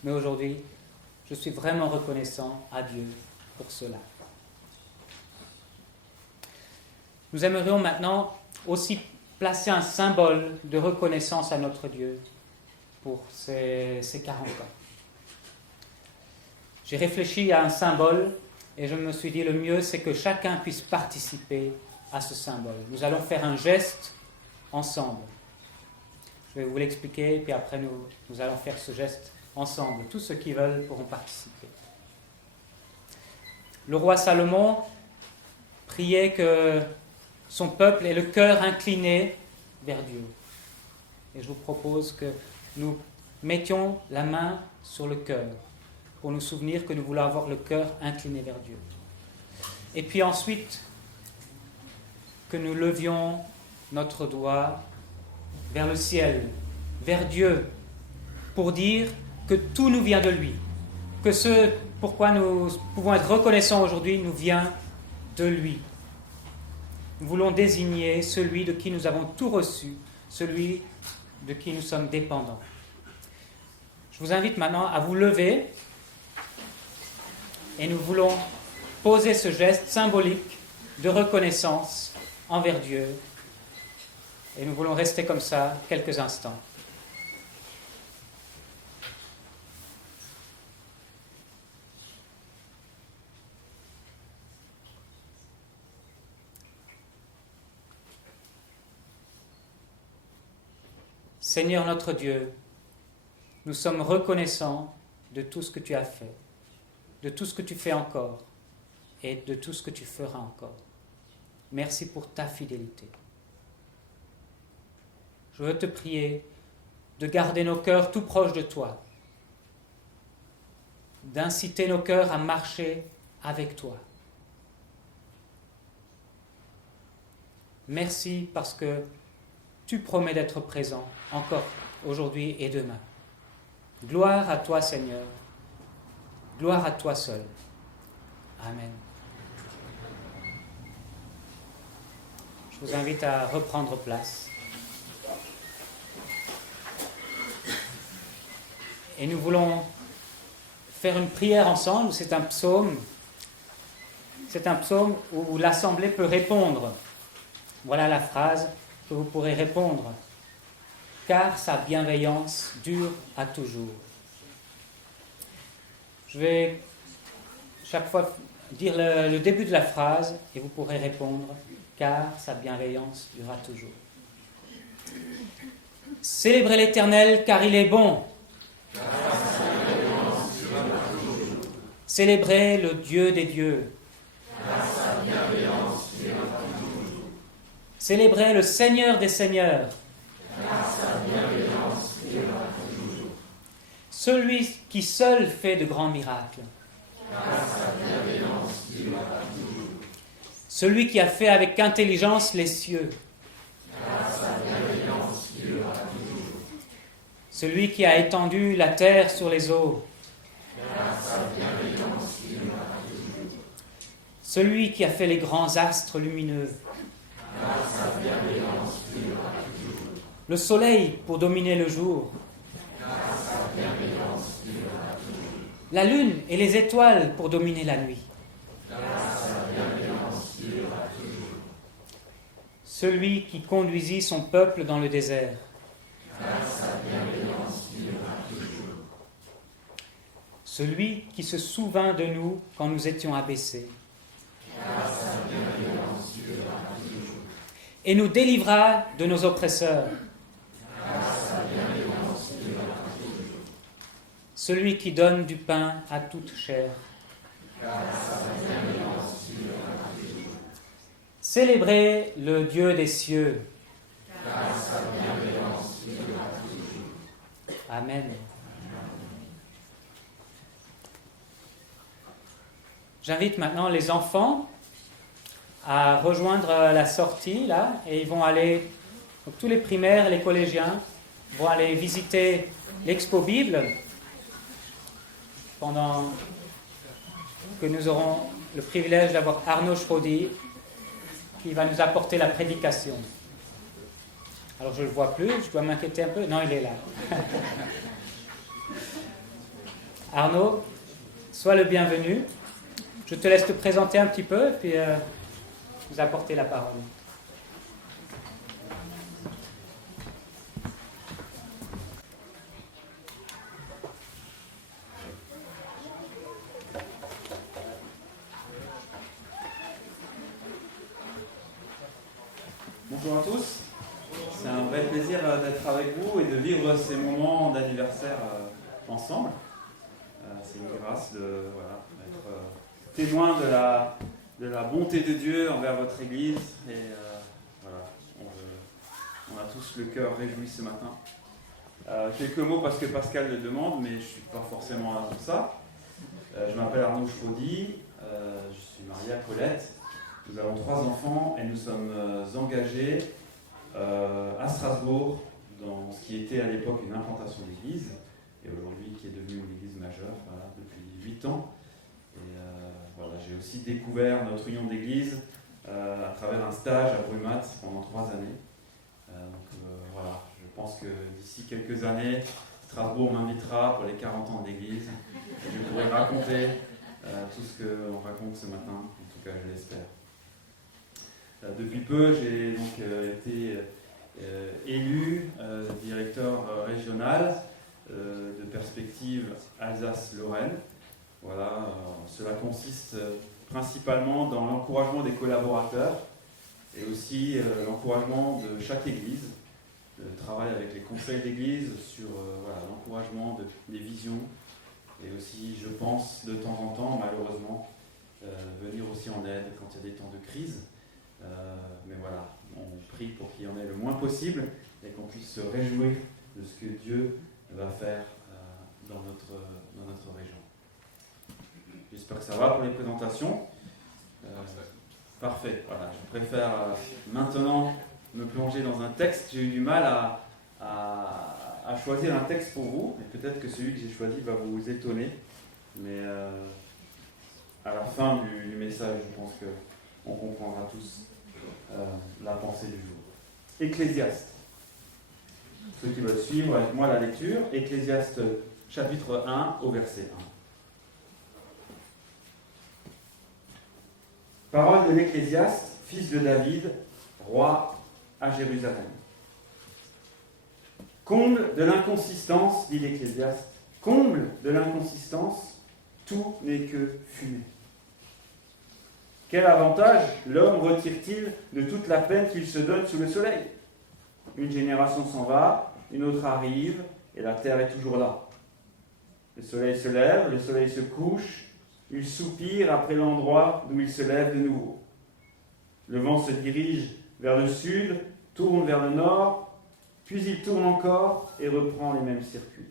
Mais aujourd'hui, je suis vraiment reconnaissant à Dieu pour cela. Nous aimerions maintenant aussi placer un symbole de reconnaissance à notre Dieu pour ces 40 ans. j'ai réfléchi à un symbole et je me suis dit le mieux c'est que chacun puisse participer à ce symbole. Nous allons faire un geste ensemble. Je vais vous l'expliquer et puis après nous allons faire ce geste ensemble. Tous ceux qui veulent pourront participer. Le roi Salomon priait que son peuple ait le cœur incliné vers Dieu. Et je vous propose que nous mettions la main sur le cœur pour nous souvenir que nous voulons avoir le cœur incliné vers Dieu. Et puis ensuite, que nous levions notre doigt vers le ciel, vers Dieu, pour dire que tout nous vient de lui, que ce pourquoi nous pouvons être reconnaissants aujourd'hui nous vient de lui. Nous voulons désigner celui de qui nous avons tout reçu, celui de qui nous sommes dépendants. Je vous invite maintenant à vous lever et nous voulons poser ce geste symbolique de reconnaissance envers Dieu. Et nous voulons rester comme ça quelques instants. Seigneur notre Dieu, nous sommes reconnaissants de tout ce que tu as fait, de tout ce que tu fais encore et de tout ce que tu feras encore. Merci pour ta fidélité. Je veux te prier de garder nos cœurs tout proches de toi, d'inciter nos cœurs à marcher avec toi. Merci parce que tu promets d'être présent encore aujourd'hui et demain. Gloire à toi, Seigneur. Gloire à toi seul. Amen. Je vous invite à reprendre place. Et nous voulons faire une prière ensemble. C'est un psaume. C'est un psaume où l'assemblée peut répondre. Voilà la phrase que vous pourrez répondre. Car sa bienveillance dure à toujours. Je vais chaque fois dire le début de la phrase et vous pourrez répondre. Car sa bienveillance durera toujours. Célébrez l'Éternel car il est bon. Célébrez le Dieu des dieux. Célébrez le Seigneur des seigneurs. Celui qui seul fait de grands miracles. Celui qui a fait avec intelligence les cieux. Celui qui a étendu la terre sur les eaux. Celui qui a fait les grands astres lumineux. Le soleil pour dominer le jour. La lune et les étoiles pour dominer la nuit. Celui qui conduisit son peuple dans le désert. Celui qui se souvint de nous quand nous étions abaissés. Et nous délivra de nos oppresseurs. Celui qui donne du pain à toute chair. Célébrez le Dieu des cieux. Amen. J'invite maintenant les enfants à rejoindre la sortie là et ils vont aller, donc tous les primaires et les collégiens vont aller visiter l'Expo Bible pendant que nous aurons le privilège d'avoir Arnaud Schrodi qui va nous apporter la prédication. Alors je ne le vois plus, je dois m'inquiéter un peu. Non, il est là. Arnaud, sois le bienvenu. Je te laisse te présenter un petit peu, puis nous apporter la parole. Bonjour à tous. C'est un vrai plaisir d'être avec vous et de vivre ces moments d'anniversaire ensemble. C'est une grâce d'être témoin de la bonté de Dieu envers votre Église. Et voilà, on a tous le cœur réjoui ce matin. Quelques mots parce que Pascal le demande, mais je ne suis pas forcément là pour ça. Je m'appelle Arnaud Schraudy, je suis marié à Colette. Nous avons 3 enfants et nous sommes engagés à Strasbourg dans ce qui était à l'époque une implantation d'église et aujourd'hui qui est devenue une église majeure depuis 8 ans. Et j'ai aussi découvert notre union d'église à travers un stage à Brumat pendant 3 années. Je pense que d'ici quelques années, Strasbourg m'invitera pour les 40 ans d'église. Je pourrai raconter tout ce qu'on raconte ce matin, en tout cas je l'espère. Depuis peu, j'ai donc été élu directeur régional de Perspective Alsace-Lorraine. Voilà, cela consiste principalement dans l'encouragement des collaborateurs et aussi l'encouragement de chaque église. Je travaille avec les conseils d'église sur l'encouragement des visions et aussi, je pense, de temps en temps, malheureusement, venir aussi en aide quand il y a des temps de crise. Mais voilà, on prie pour qu'il y en ait le moins possible et qu'on puisse se réjouir de ce que Dieu va faire dans notre région. J'espère que ça va pour les présentations. Parfait, voilà, je préfère maintenant me plonger dans un texte. J'ai eu du mal à choisir un texte pour vous, et peut-être que celui que j'ai choisi va vous étonner, mais à la fin du message, je pense qu'on comprendra tous la pensée du jour. Ecclésiaste. Ceux qui veulent suivre avec moi la lecture, Ecclésiaste chapitre 1 au verset 1. Parole de l'Ecclésiaste, fils de David, roi à Jérusalem. Comble de l'inconsistance, dit l'Ecclésiaste, comble de l'inconsistance, tout n'est que fumée. Quel avantage l'homme retire-t-il de toute la peine qu'il se donne sous le soleil? Une génération s'en va, une autre arrive, et la terre est toujours là. Le soleil se lève, le soleil se couche, il soupire après l'endroit d'où il se lève de nouveau. Le vent se dirige vers le sud, tourne vers le nord, puis il tourne encore et reprend les mêmes circuits.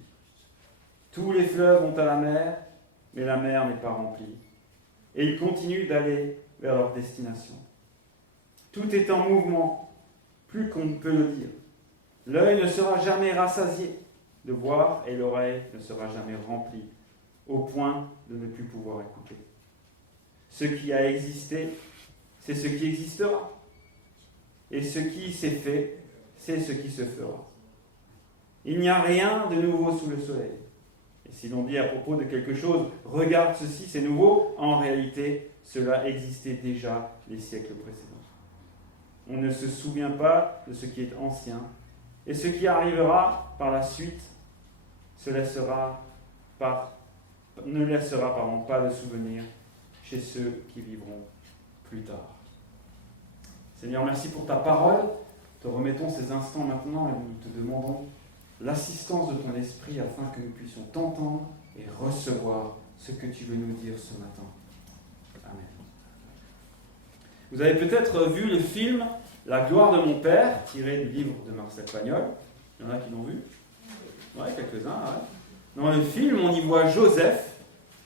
Tous les fleuves vont à la mer, mais la mer n'est pas remplie. Et ils continuent d'aller vers leur destination. Tout est en mouvement, plus qu'on ne peut le dire. L'œil ne sera jamais rassasié de voir et l'oreille ne sera jamais remplie, au point de ne plus pouvoir écouter. Ce qui a existé, c'est ce qui existera. Et ce qui s'est fait, c'est ce qui se fera. Il n'y a rien de nouveau sous le soleil. Et si l'on dit à propos de quelque chose, regarde ceci, c'est nouveau, en réalité, cela existait déjà les siècles précédents. On ne se souvient pas de ce qui est ancien, et ce qui arrivera par la suite ne laissera pas de souvenir chez ceux qui vivront plus tard. Seigneur, merci pour ta parole. Te remettons ces instants maintenant et nous te demandons l'assistance de ton esprit afin que nous puissions t'entendre et recevoir ce que tu veux nous dire ce matin. Amen. Vous avez peut-être vu le film La gloire de mon père, tiré du livre de Marcel Pagnol. Il y en a qui l'ont vu? Oui, quelques-uns. Ouais. Dans le film, on y voit Joseph,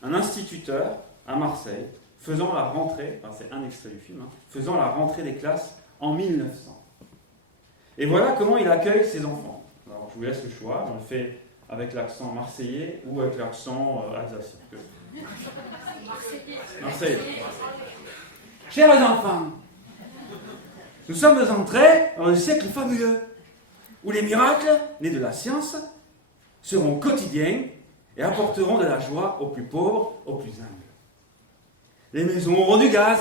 un instituteur à Marseille, faisant la rentrée, c'est un extrait du film, faisant la rentrée des classes en 1900. Et voilà comment il accueille ses enfants. Alors, je vous laisse le choix, on le fait avec l'accent marseillais ou avec l'accent alsacien. Marseillais. Chers enfants, nous sommes entrés dans le siècle fabuleux, où les miracles, nés de la science, seront quotidiens et apporteront de la joie aux plus pauvres, aux plus humbles. Les maisons auront du gaz,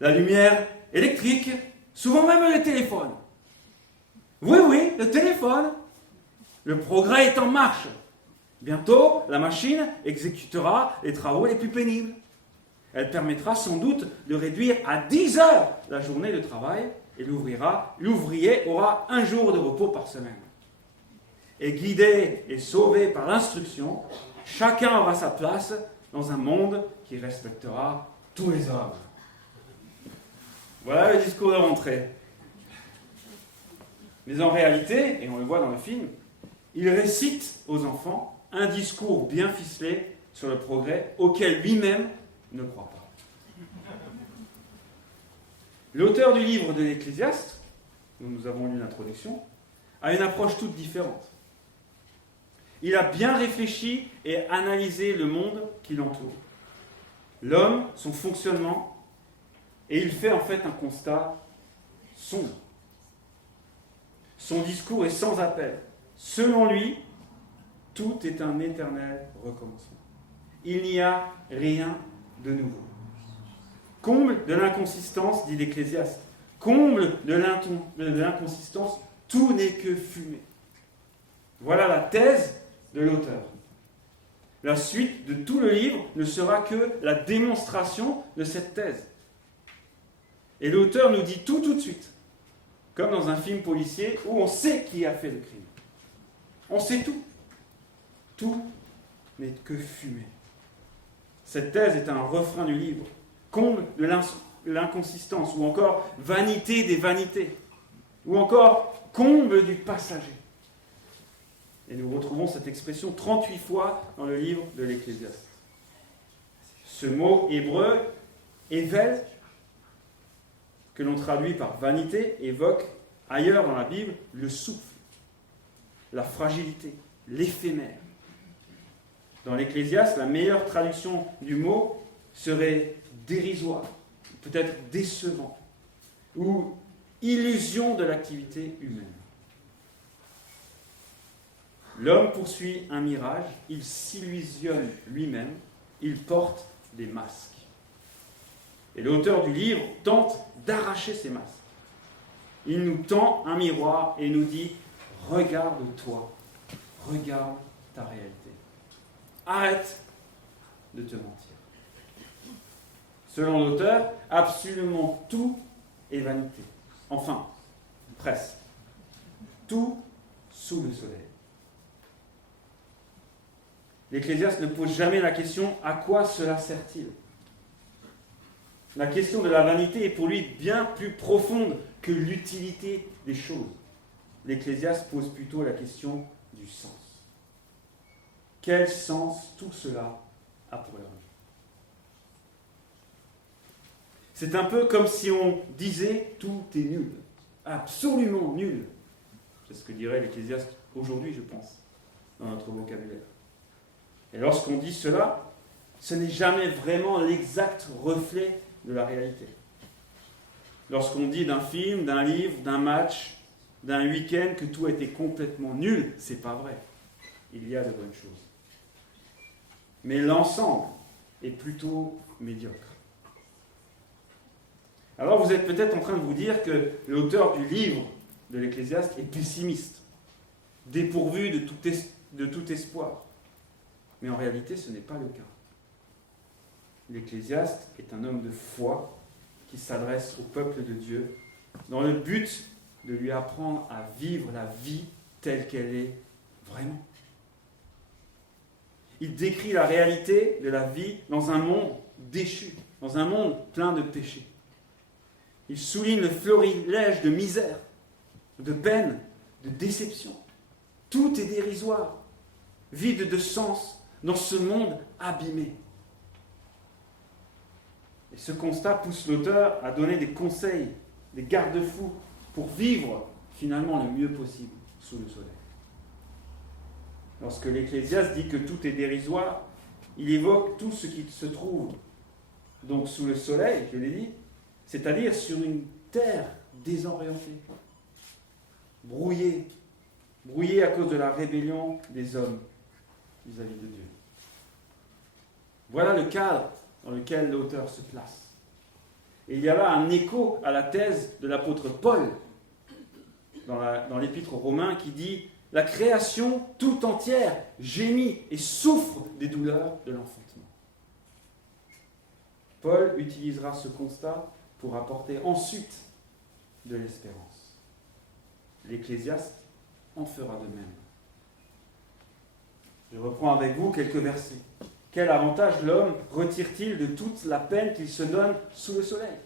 la lumière électrique, souvent même le téléphone. Oui, le téléphone. Le progrès est en marche. Bientôt, la machine exécutera les travaux les plus pénibles. Elle permettra sans doute de réduire à 10 heures la journée de travail et l'ouvrira. L'ouvrier aura un jour de repos par semaine. Et guidé et sauvé par l'instruction, chacun aura sa place dans un monde qui respectera tous les hommes. Voilà le discours de rentrée. Mais en réalité, et on le voit dans le film, il récite aux enfants un discours bien ficelé sur le progrès auquel lui-même ne croit pas. L'auteur du livre de l'Ecclésiaste, dont nous avons lu l'introduction, a une approche toute différente. Il a bien réfléchi et analysé le monde qui l'entoure, l'homme, son fonctionnement, et il fait en fait un constat sombre. Son discours est sans appel. Selon lui, tout est un éternel recommencement. Il n'y a rien de nouveau. Comble de l'inconsistance, dit l'Ecclésiaste. Comble de l'inconsistance, tout n'est que fumée. Voilà la thèse de l'auteur. La suite de tout le livre ne sera que la démonstration de cette thèse. Et l'auteur nous dit tout de suite, comme dans un film policier où on sait qui a fait le crime. On sait tout. Tout n'est que fumée. Cette thèse est un refrain du livre, comble de l'inconsistance, ou encore vanité des vanités, ou encore comble du passager. Et nous retrouvons cette expression 38 fois dans le livre de l'Ecclésiaste. Ce mot hébreu, ével, que l'on traduit par vanité, évoque ailleurs dans la Bible le souffle, la fragilité, l'éphémère. Dans l'Ecclésiaste, la meilleure traduction du mot serait dérisoire, peut-être décevant, ou illusion de l'activité humaine. L'homme poursuit un mirage, il s'illusionne lui-même, il porte des masques. Et l'auteur du livre tente d'arracher ces masques. Il nous tend un miroir et nous dit « Regarde-toi, regarde ta réalité. Arrête de te mentir. » Selon l'auteur, absolument tout est vanité. Enfin, presque. Tout sous le soleil. L'Ecclésiaste ne pose jamais la question « À quoi cela sert-il » La question de la vanité est pour lui bien plus profonde que l'utilité des choses. L'Ecclésiaste pose plutôt la question du sens. Quel sens tout cela a pour leur vie ? C'est un peu comme si on disait « tout est nul », absolument nul. C'est ce que dirait l'Ecclésiaste aujourd'hui, je pense, dans notre vocabulaire. Et lorsqu'on dit cela, ce n'est jamais vraiment l'exact reflet de la réalité. Lorsqu'on dit d'un film, d'un livre, d'un match, d'un week-end que tout a été complètement nul, c'est pas vrai. Il y a de bonnes choses. Mais l'ensemble est plutôt médiocre. Alors vous êtes peut-être en train de vous dire que l'auteur du livre de l'Ecclésiaste est pessimiste, dépourvu de tout espoir. Mais en réalité, ce n'est pas le cas. L'Ecclésiaste est un homme de foi qui s'adresse au peuple de Dieu dans le but de lui apprendre à vivre la vie telle qu'elle est vraiment. Il décrit la réalité de la vie dans un monde déchu, dans un monde plein de péchés. Il souligne le florilège de misère, de peine, de déception. Tout est dérisoire, vide de sens dans ce monde abîmé. Et ce constat pousse l'auteur à donner des conseils, des garde-fous pour vivre finalement le mieux possible sous le soleil. Lorsque l'Ecclésiaste dit que tout est dérisoire, il évoque tout ce qui se trouve donc sous le soleil, je l'ai dit, c'est-à-dire sur une terre désorientée, brouillée à cause de la rébellion des hommes vis-à-vis de Dieu. Voilà le cadre dans lequel l'auteur se place. Et il y a là un écho à la thèse de l'apôtre Paul dans l'épître aux Romains qui dit « La création tout entière gémit et souffre des douleurs de l'enfantement ». Paul utilisera ce constat pour apporter ensuite de l'espérance. L'Ecclésiaste en fera de même. Je reprends avec vous quelques versets. Quel avantage l'homme retire-t-il de toute la peine qu'il se donne sous le soleil ?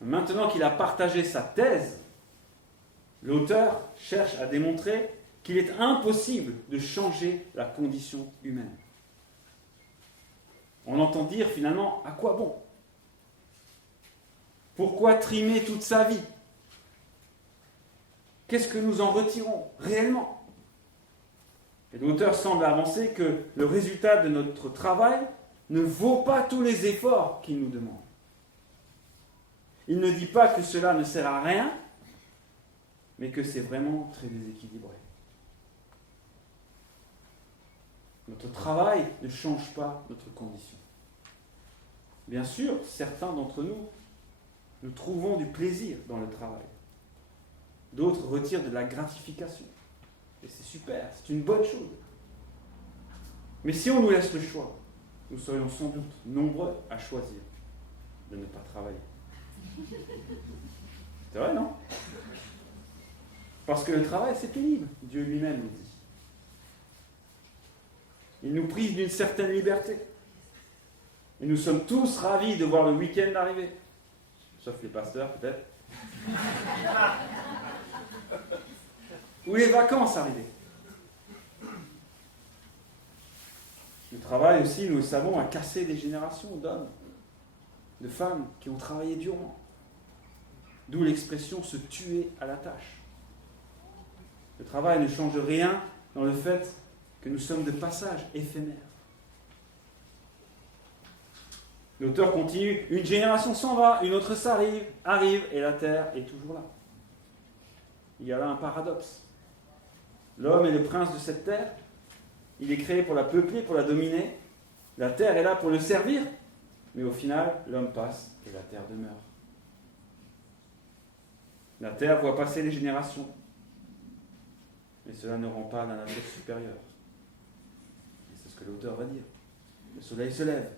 Maintenant qu'il a partagé sa thèse, l'auteur cherche à démontrer qu'il est impossible de changer la condition humaine. On entend dire finalement, à quoi bon ? Pourquoi trimer toute sa vie ? Qu'est-ce que nous en retirons réellement ? Et l'auteur semble avancer que le résultat de notre travail ne vaut pas tous les efforts qu'il nous demande. Il ne dit pas que cela ne sert à rien, mais que c'est vraiment très déséquilibré. Notre travail ne change pas notre condition. Bien sûr, certains d'entre nous trouvons du plaisir dans le travail. D'autres retirent de la gratification. Et c'est super, c'est une bonne chose. Mais si on nous laisse le choix, nous serions sans doute nombreux à choisir de ne pas travailler. C'est vrai, non ? Parce que le travail, c'est pénible. Dieu lui-même nous dit. Il nous prive d'une certaine liberté. Et nous sommes tous ravis de voir le week-end arriver. Sauf les pasteurs, peut-être. Ou les vacances arriver. Le travail aussi, nous le savons, a cassé des générations d'hommes, de femmes qui ont travaillé durement. D'où l'expression se tuer à la tâche. Le travail ne change rien dans le fait que nous sommes de passage éphémère. L'auteur continue, une génération s'en va, une autre arrive, et la terre est toujours là. Il y a là un paradoxe. L'homme est le prince de cette terre, il est créé pour la peupler, pour la dominer, la terre est là pour le servir, mais au final, l'homme passe et la terre demeure. La terre voit passer les générations, mais cela ne rend pas la nature supérieure. Et c'est ce que l'auteur va dire. Le soleil se lève,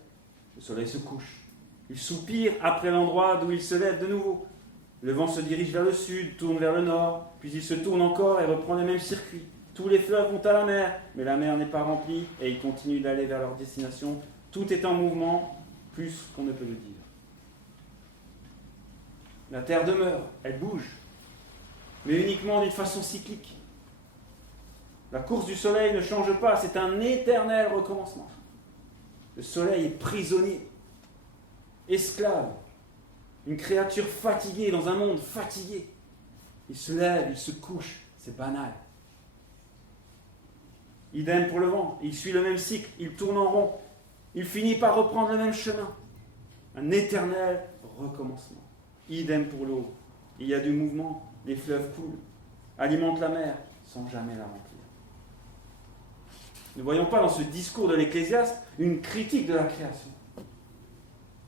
le soleil se couche. Il soupire après l'endroit d'où il se lève de nouveau. Le vent se dirige vers le sud, tourne vers le nord, puis il se tourne encore et reprend le même circuit. Tous les fleuves vont à la mer, mais la mer n'est pas remplie et ils continuent d'aller vers leur destination. Tout est en mouvement, plus qu'on ne peut le dire. La terre demeure, elle bouge, mais uniquement d'une façon cyclique. La course du soleil ne change pas, c'est un éternel recommencement. Le soleil est prisonnier, esclave, une créature fatiguée dans un monde fatigué. Il se lève, il se couche, c'est banal. Idem pour le vent, il suit le même cycle, il tourne en rond, il finit par reprendre le même chemin. Un éternel recommencement. Idem pour l'eau, il y a du mouvement, les fleuves coulent, alimentent la mer sans jamais la remplir. Ne voyons pas dans ce discours de l'Ecclésiaste une critique de la création.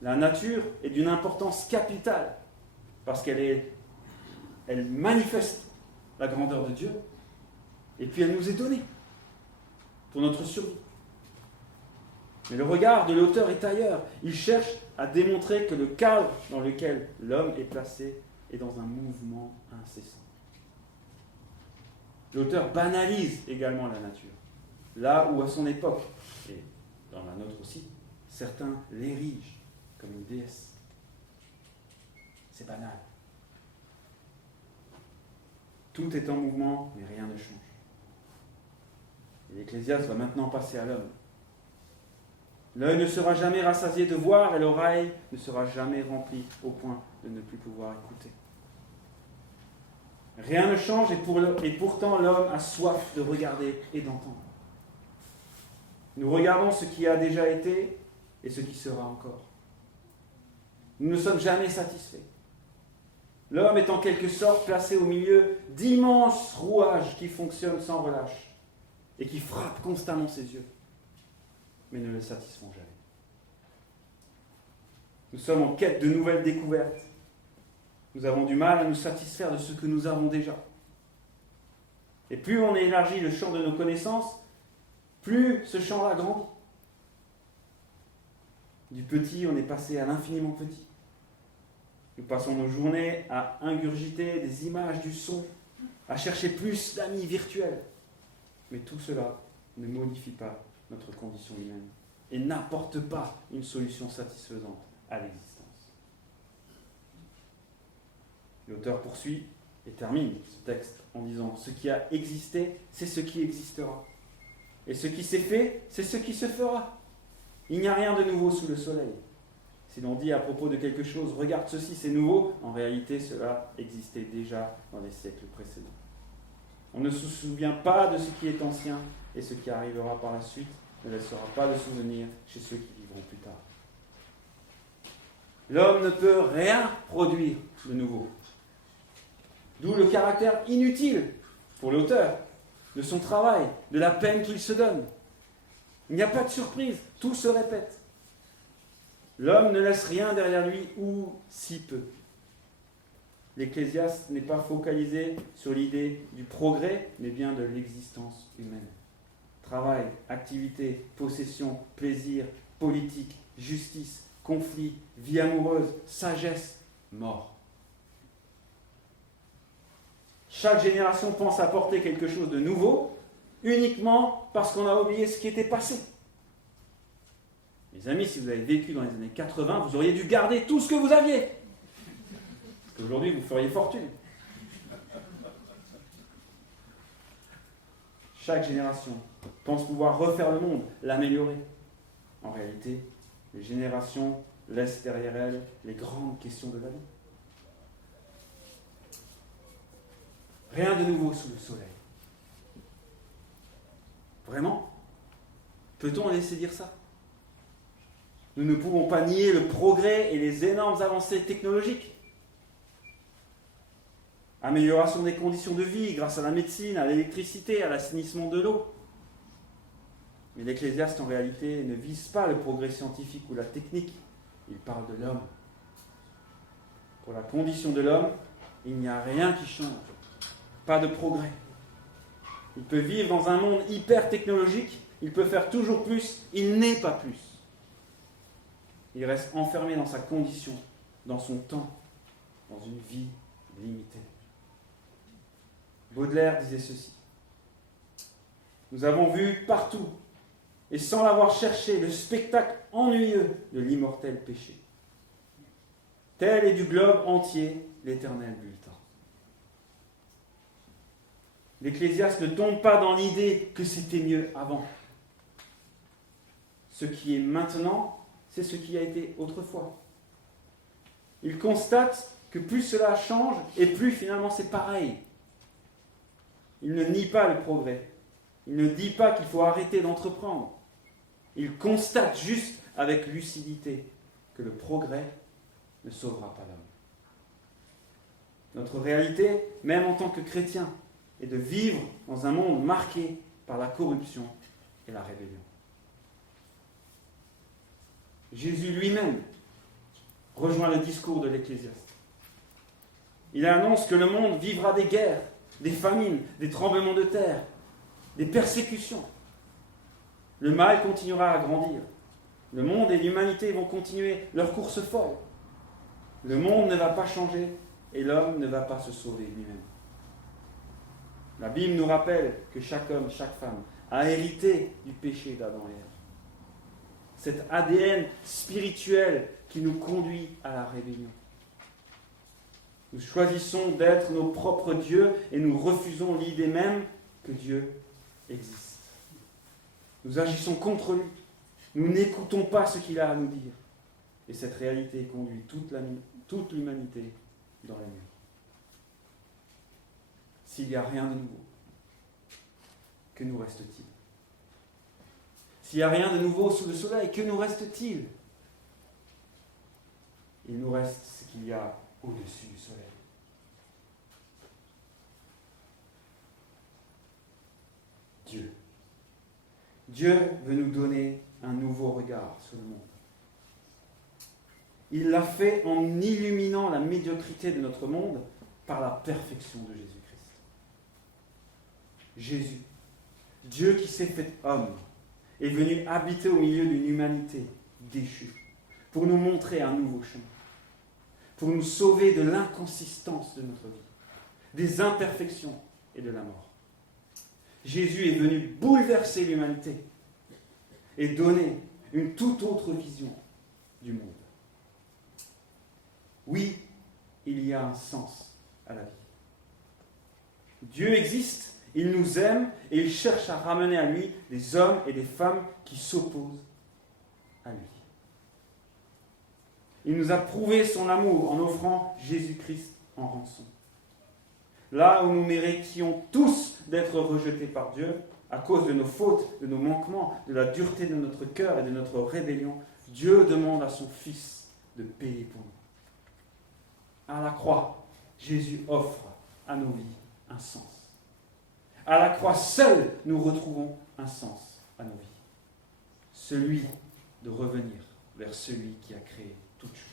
La nature est d'une importance capitale parce qu'elle manifeste la grandeur de Dieu et puis elle nous est donnée pour notre survie. Mais le regard de l'auteur est ailleurs. Il cherche à démontrer que le cadre dans lequel l'homme est placé est dans un mouvement incessant. L'auteur banalise également la nature. Là où à son époque, et dans la nôtre aussi, certains l'érigent comme une déesse. C'est banal. Tout est en mouvement, mais rien ne change. Et l'Ecclésiaste va maintenant passer à l'homme. L'œil ne sera jamais rassasié de voir et l'oreille ne sera jamais remplie au point de ne plus pouvoir écouter. Rien ne change et pourtant l'homme a soif de regarder et d'entendre. Nous regardons ce qui a déjà été et ce qui sera encore. Nous ne sommes jamais satisfaits. L'homme est en quelque sorte placé au milieu d'immenses rouages qui fonctionnent sans relâche et qui frappent constamment ses yeux, mais ne le satisfont jamais. Nous sommes en quête de nouvelles découvertes. Nous avons du mal à nous satisfaire de ce que nous avons déjà. Et plus on élargit le champ de nos connaissances, plus ce champ-là grandit. Du petit, on est passé à l'infiniment petit. Nous passons nos journées à ingurgiter des images, du son, à chercher plus d'amis virtuels. Mais tout cela ne modifie pas notre condition humaine et n'apporte pas une solution satisfaisante à l'existence. L'auteur poursuit et termine ce texte en disant « Ce qui a existé, c'est ce qui existera. Et ce qui s'est fait, c'est ce qui se fera. Il n'y a rien de nouveau sous le soleil. Si l'on dit à propos de quelque chose « Regarde ceci, c'est nouveau », en réalité, cela existait déjà dans les siècles précédents. On ne se souvient pas de ce qui est ancien, et ce qui arrivera par la suite ne laissera pas de souvenir chez ceux qui vivront plus tard. L'homme ne peut rien produire de nouveau. D'où le caractère inutile, pour l'auteur, de son travail, de la peine qu'il se donne. Il n'y a pas de surprise, tout se répète. L'homme ne laisse rien derrière lui, ou si peu. L'Ecclésiaste n'est pas focalisé sur l'idée du progrès, mais bien de l'existence humaine. Travail, activité, possession, plaisir, politique, justice, conflit, vie amoureuse, sagesse, mort. Chaque génération pense apporter quelque chose de nouveau, uniquement parce qu'on a oublié ce qui était passé. Les amis, si vous avez vécu dans les années 80, vous auriez dû garder tout ce que vous aviez. Parce qu'aujourd'hui, vous feriez fortune. Chaque génération pense pouvoir refaire le monde, l'améliorer. En réalité, les générations laissent derrière elles les grandes questions de la vie. Rien de nouveau sous le soleil. Vraiment ? Peut-on laisser dire ça ? Nous ne pouvons pas nier le progrès et les énormes avancées technologiques. Amélioration des conditions de vie grâce à la médecine, à l'électricité, à l'assainissement de l'eau. Mais l'Ecclésiaste, en réalité, ne vise pas le progrès scientifique ou la technique. Il parle de l'homme. Pour la condition de l'homme, il n'y a rien qui change. Pas de progrès. Il peut vivre dans un monde hyper technologique, il peut faire toujours plus, il n'est pas plus. Il reste enfermé dans sa condition, dans son temps, dans une vie limitée. Baudelaire disait ceci. Nous avons vu partout, et sans l'avoir cherché, le spectacle ennuyeux de l'immortel péché. Tel est du globe entier l'éternel bulletin. L'Ecclésiaste ne tombe pas dans l'idée que c'était mieux avant. Ce qui est maintenant, c'est ce qui a été autrefois. Il constate que plus cela change, et plus finalement c'est pareil. Il ne nie pas le progrès. Il ne dit pas qu'il faut arrêter d'entreprendre. Il constate juste avec lucidité que le progrès ne sauvera pas l'homme. Notre réalité, même en tant que chrétien, est de vivre dans un monde marqué par la corruption et la rébellion. Jésus lui-même rejoint le discours de l'Ecclésiaste. Il annonce que le monde vivra des guerres, des famines, des tremblements de terre, des persécutions. Le mal continuera à grandir. Le monde et l'humanité vont continuer leur course folle. Le monde ne va pas changer et l'homme ne va pas se sauver lui-même. La Bible nous rappelle que chaque homme, chaque femme a hérité du péché d'Adam et Ève. Cet ADN spirituel qui nous conduit à la rébellion. Nous choisissons d'être nos propres dieux et nous refusons l'idée même que Dieu existe. Nous agissons contre lui. Nous n'écoutons pas ce qu'il a à nous dire. Et cette réalité conduit toute l'humanité dans la nuit. S'il n'y a rien de nouveau, que nous reste-t-il ? S'il n'y a rien de nouveau sous le soleil, que nous reste-t-il ? Il nous reste ce qu'il y a au-dessus du soleil. Dieu. Dieu veut nous donner un nouveau regard sur le monde. Il l'a fait en illuminant la médiocrité de notre monde par la perfection de Jésus-Christ. Jésus, Dieu qui s'est fait homme, est venu habiter au milieu d'une humanité déchue pour nous montrer un nouveau chemin. pour nous sauver de l'inconsistance de notre vie, des imperfections et de la mort. Jésus est venu bouleverser l'humanité et donner une toute autre vision du monde. Oui, il y a un sens à la vie. Dieu existe, il nous aime et il cherche à ramener à lui des hommes et des femmes qui s'opposent à lui. Il nous a prouvé son amour en offrant Jésus-Christ en rançon. Là où nous méritions tous d'être rejetés par Dieu, à cause de nos fautes, de nos manquements, de la dureté de notre cœur et de notre rébellion, Dieu demande à son Fils de payer pour nous. À la croix, Jésus offre à nos vies un sens. À la croix seule, nous retrouvons un sens à nos vies. Celui de revenir vers celui qui a créé toutes choses.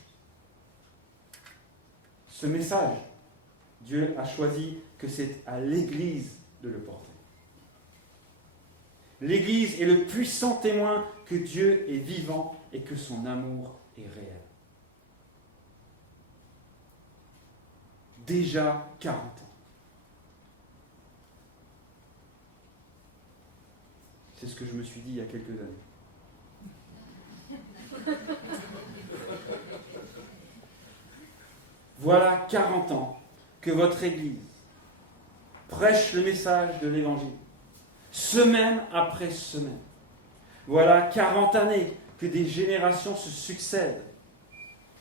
Ce message, Dieu a choisi que c'est à l'Église de le porter. L'Église est le puissant témoin que Dieu est vivant et que son amour est réel. Déjà 40 ans. C'est ce que je me suis dit il y a quelques années. Voilà 40 ans que votre Église prêche le message de l'Évangile, semaine après semaine. Voilà 40 années que des générations se succèdent.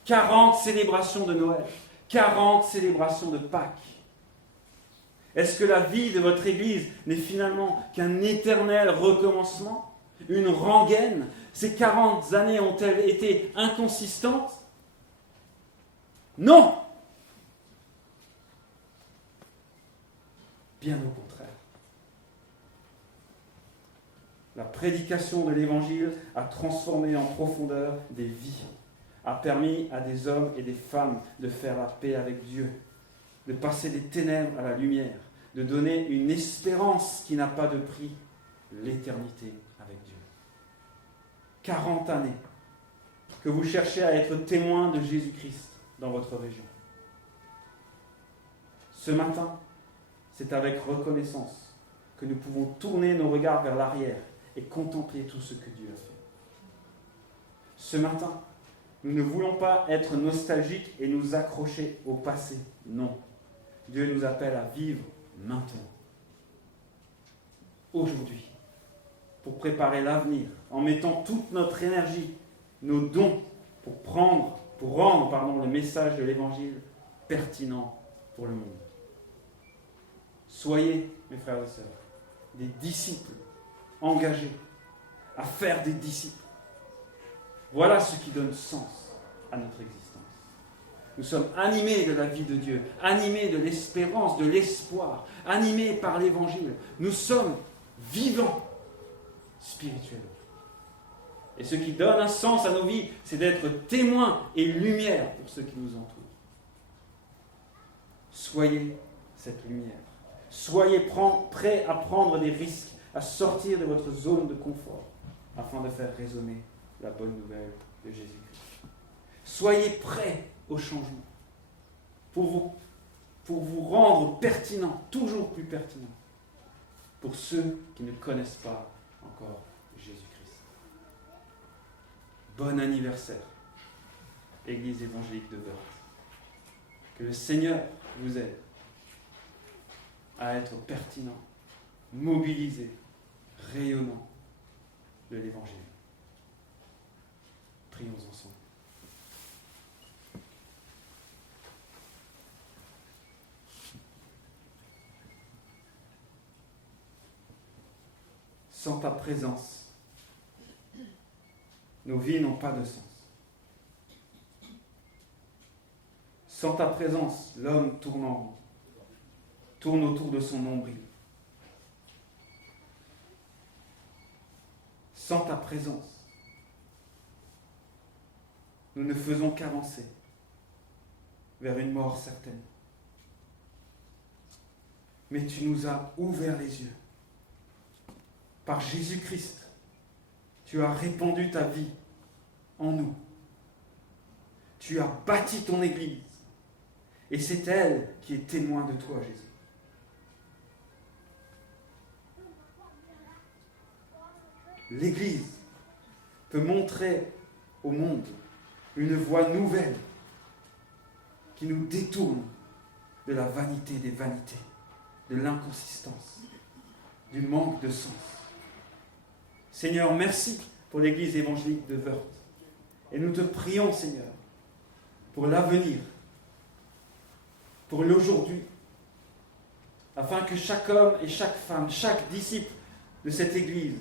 40 célébrations de Noël, 40 célébrations de Pâques. Est-ce que la vie de votre Église n'est finalement qu'un éternel recommencement, une rengaine? Ces 40 années ont-elles été inconsistantes? Non! Bien au contraire. La prédication de l'Évangile a transformé en profondeur des vies, a permis à des hommes et des femmes de faire la paix avec Dieu, de passer des ténèbres à la lumière, de donner une espérance qui n'a pas de prix, l'éternité avec Dieu. 40 années que vous cherchez à être témoin de Jésus-Christ dans votre région. Ce matin, c'est avec reconnaissance que nous pouvons tourner nos regards vers l'arrière et contempler tout ce que Dieu a fait. Ce matin, nous ne voulons pas être nostalgiques et nous accrocher au passé. Non. Dieu nous appelle à vivre maintenant. Aujourd'hui. Pour préparer l'avenir, en mettant toute notre énergie, nos dons, pour rendre le message de l'Évangile pertinent pour le monde. Soyez, mes frères et sœurs, des disciples engagés à faire des disciples. Voilà ce qui donne sens à notre existence. Nous sommes animés de la vie de Dieu, animés de l'espérance, de l'espoir, animés par l'Évangile. Nous sommes vivants spirituellement. Et ce qui donne un sens à nos vies, c'est d'être témoins et lumière pour ceux qui nous entourent. Soyez cette lumière. Soyez prêts à prendre des risques, à sortir de votre zone de confort, afin de faire résonner la bonne nouvelle de Jésus-Christ. Soyez prêts au changement, pour vous rendre pertinent, toujours plus pertinent, pour ceux qui ne connaissent pas encore Jésus-Christ. Bon anniversaire, Église évangélique de Wörth. Que le Seigneur vous aide à être pertinent, mobilisé, rayonnant de l'Évangile. Prions ensemble. Sans ta présence, nos vies n'ont pas de sens. Sans ta présence, l'homme tourne en rond, tourne autour de son nombril. Sans ta présence, nous ne faisons qu'avancer vers une mort certaine. Mais tu nous as ouvert les yeux. Par Jésus-Christ, tu as répandu ta vie en nous. Tu as bâti ton Église Et c'est elle qui est témoin de toi, Jésus. L'Église peut montrer au monde une voie nouvelle qui nous détourne de la vanité des vanités, de l'inconsistance, du manque de sens. Seigneur, merci pour l'Église évangélique de Wörth. Et nous te prions, Seigneur, pour l'avenir, pour l'aujourd'hui, afin que chaque homme et chaque femme, chaque disciple de cette Église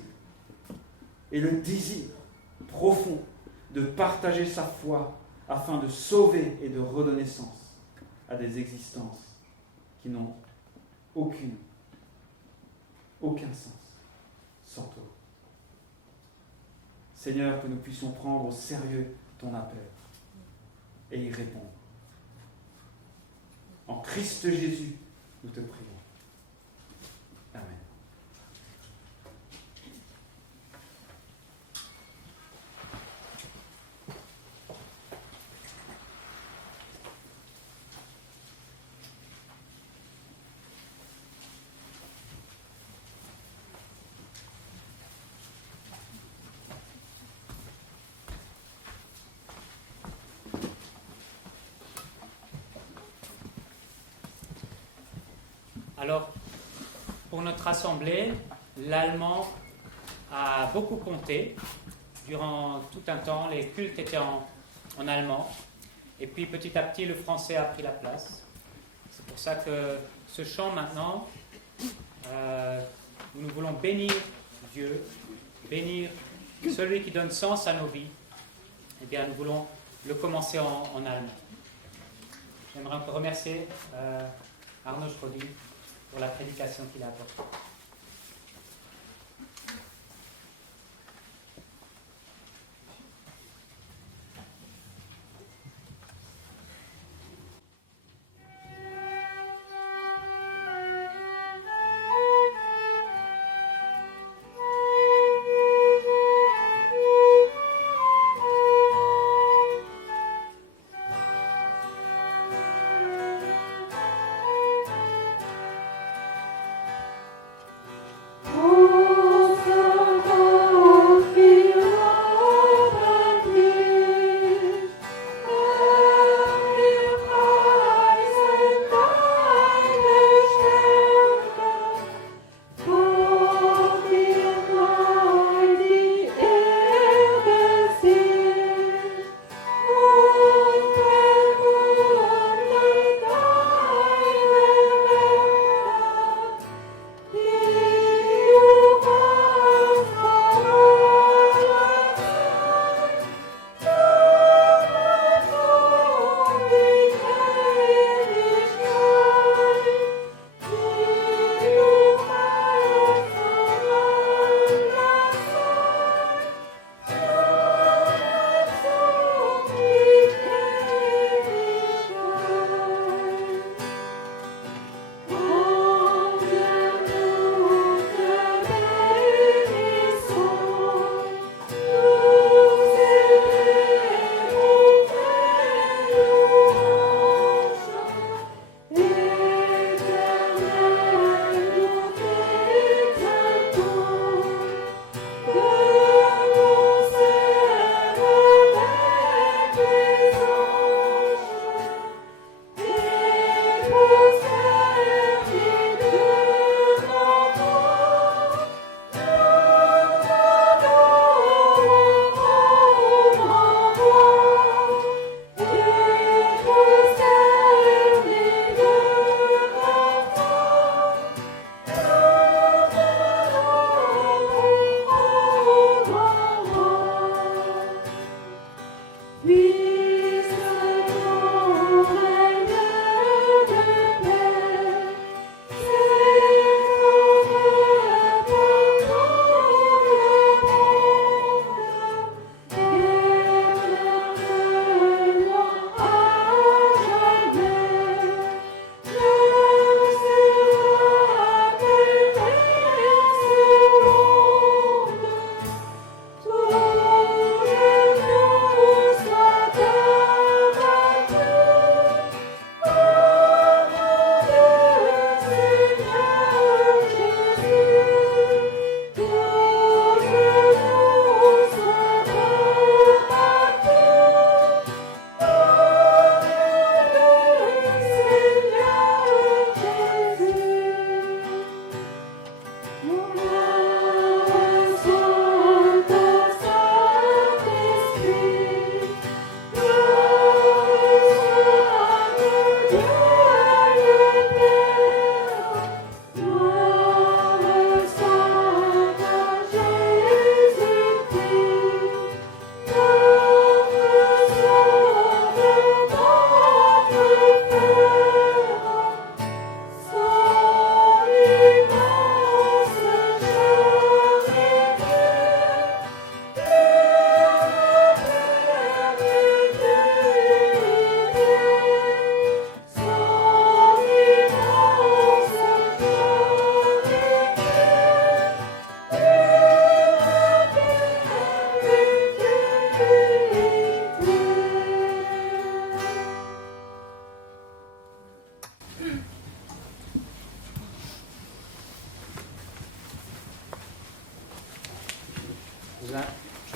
ait le désir profond de partager sa foi afin de sauver et de redonner sens à des existences qui n'ont aucun sens sans toi. Seigneur, que nous puissions prendre au sérieux ton appel et y répondre. En Christ Jésus, nous te prions. Amen. Alors, pour notre assemblée, l'allemand a beaucoup compté. Durant tout un temps, les cultes étaient en allemand. Et puis, petit à petit, le français a pris la place. C'est pour ça que ce chant, maintenant, nous voulons bénir Dieu, bénir celui qui donne sens à nos vies. Eh bien, nous voulons le commencer en allemand. J'aimerais encore remercier Arnaud Schrodi pour la prédication qu'il a apportée.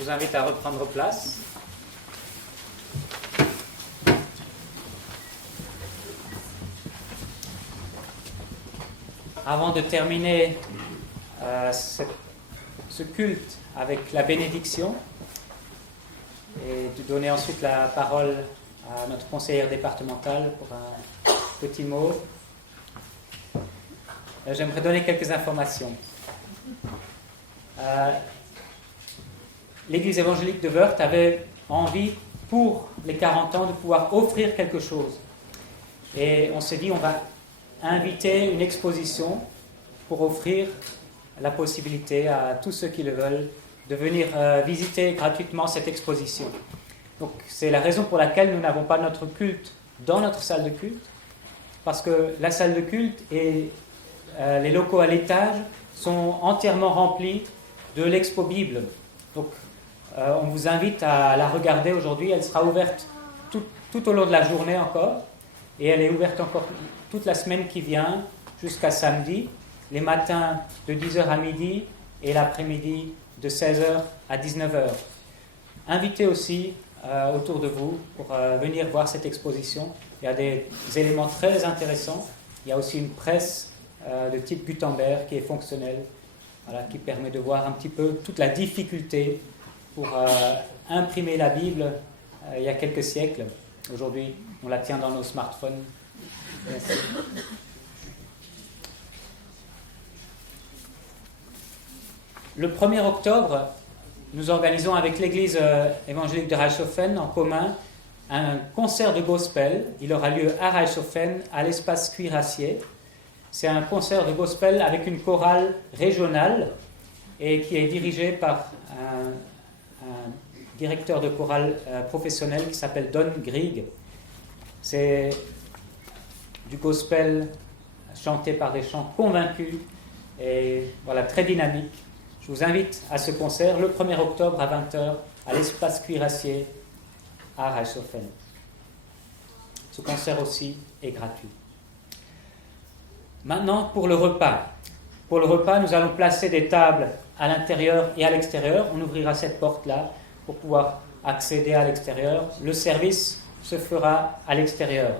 vous invite à reprendre place. Avant de terminer ce culte avec la bénédiction et de donner ensuite la parole à notre conseillère départementale pour un petit mot, j'aimerais donner quelques informations. L'Église évangélique de Wörth avait envie, pour les 40 ans, de pouvoir offrir quelque chose. Et on s'est dit, on va inviter une exposition pour offrir la possibilité à tous ceux qui le veulent de venir visiter gratuitement cette exposition. Donc c'est la raison pour laquelle nous n'avons pas notre culte dans notre salle de culte, parce que la salle de culte et les locaux à l'étage sont entièrement remplis de l'expo Bible. Donc on vous invite à la regarder aujourd'hui. Elle sera ouverte tout au long de la journée encore, et elle est ouverte encore toute la semaine qui vient jusqu'à samedi, les matins de 10h à midi et l'après-midi de 16h à 19h. Invitez aussi autour de vous pour venir voir cette exposition. Il y a des éléments très intéressants. Il y a aussi une presse de type Gutenberg qui est fonctionnelle, voilà, qui permet de voir un petit peu toute la difficulté pour imprimer la Bible il y a quelques siècles. Aujourd'hui, on la tient dans nos smartphones. Merci. Le 1er octobre, nous organisons avec l'Église évangélique de Reichshofen en commun un concert de gospel. Il aura lieu à Reichshofen, à l'espace Cuirassier. C'est un concert de gospel avec une chorale régionale et qui est dirigé par un directeur de chorale professionnel qui s'appelle Don Grieg. C'est du gospel chanté par des chants convaincus et voilà, très dynamique. Je vous invite à ce concert le 1er octobre à 20h à l'espace Cuirassier à Reichshofen. Ce concert aussi est gratuit. Maintenant, pour le repas. Pour le repas, nous allons placer des tables à l'intérieur et à l'extérieur. On ouvrira cette porte-là pour pouvoir accéder à l'extérieur. Le service se fera à l'extérieur.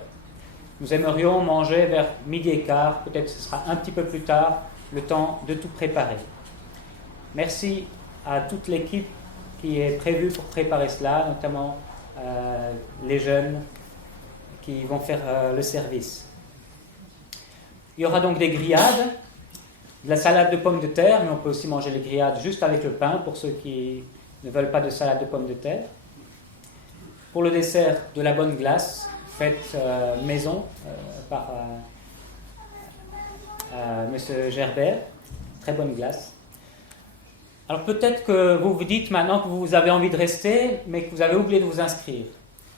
Nous aimerions manger vers 12h15, peut-être ce sera un petit peu plus tard, le temps de tout préparer. Merci à toute l'équipe qui est prévue pour préparer cela, notamment les jeunes qui vont faire le service. Il y aura donc des grillades, de la salade de pommes de terre, mais on peut aussi manger les grillades juste avec le pain pour ceux qui ne veulent pas de salade de pommes de terre. Pour le dessert, de la bonne glace, faite maison par M. Gerber, très bonne glace. Alors peut-être que vous vous dites maintenant que vous avez envie de rester, mais que vous avez oublié de vous inscrire.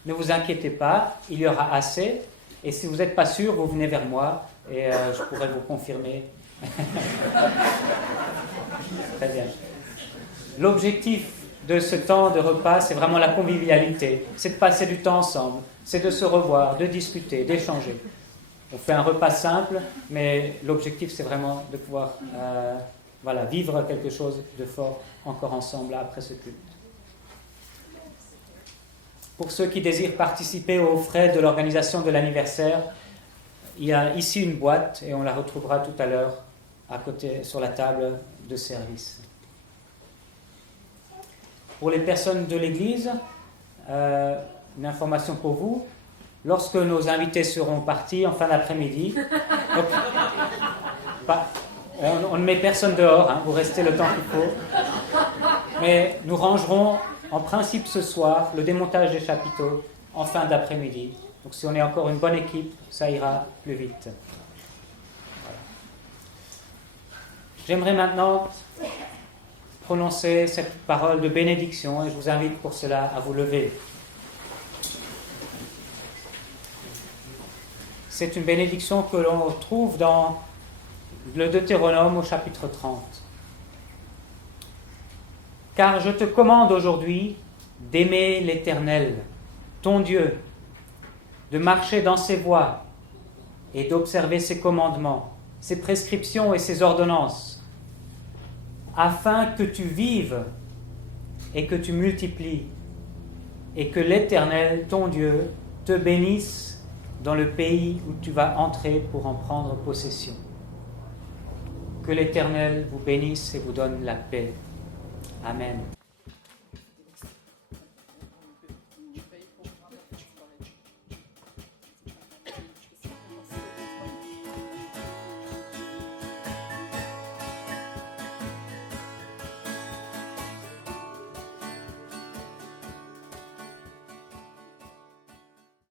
Ne vous inquiétez pas, il y aura assez. Et si vous n'êtes pas sûr, vous venez vers moi et je pourrai vous confirmer. Très bien. L'objectif de ce temps de repas, c'est vraiment la convivialité. C'est de passer du temps ensemble, c'est de se revoir, de discuter, d'échanger. On fait un repas simple, mais l'objectif, c'est vraiment de pouvoir vivre quelque chose de fort encore ensemble après ce culte. Pour ceux qui désirent participer aux frais de l'organisation de l'anniversaire, il y a ici une boîte et on la retrouvera tout à l'heure à côté sur la table de service. Pour les personnes de l'Église, une information pour vous. Lorsque nos invités seront partis en fin d'après-midi, on ne met personne dehors, vous restez le temps qu'il faut. Mais nous rangerons en principe ce soir le démontage des chapiteaux en fin d'après-midi. Donc si on est encore une bonne équipe, ça ira plus vite. Voilà. J'aimerais maintenant prononcer cette parole de bénédiction et je vous invite pour cela à vous lever. C'est une bénédiction que l'on trouve dans le Deutéronome au chapitre 30. Car je te commande aujourd'hui d'aimer l'Éternel, ton Dieu, de marcher dans ses voies et d'observer ses commandements, ses prescriptions et ses ordonnances, afin que tu vives et que tu multiplies, et que l'Éternel, ton Dieu, te bénisse dans le pays où tu vas entrer pour en prendre possession. Que l'Éternel vous bénisse et vous donne la paix. Amen.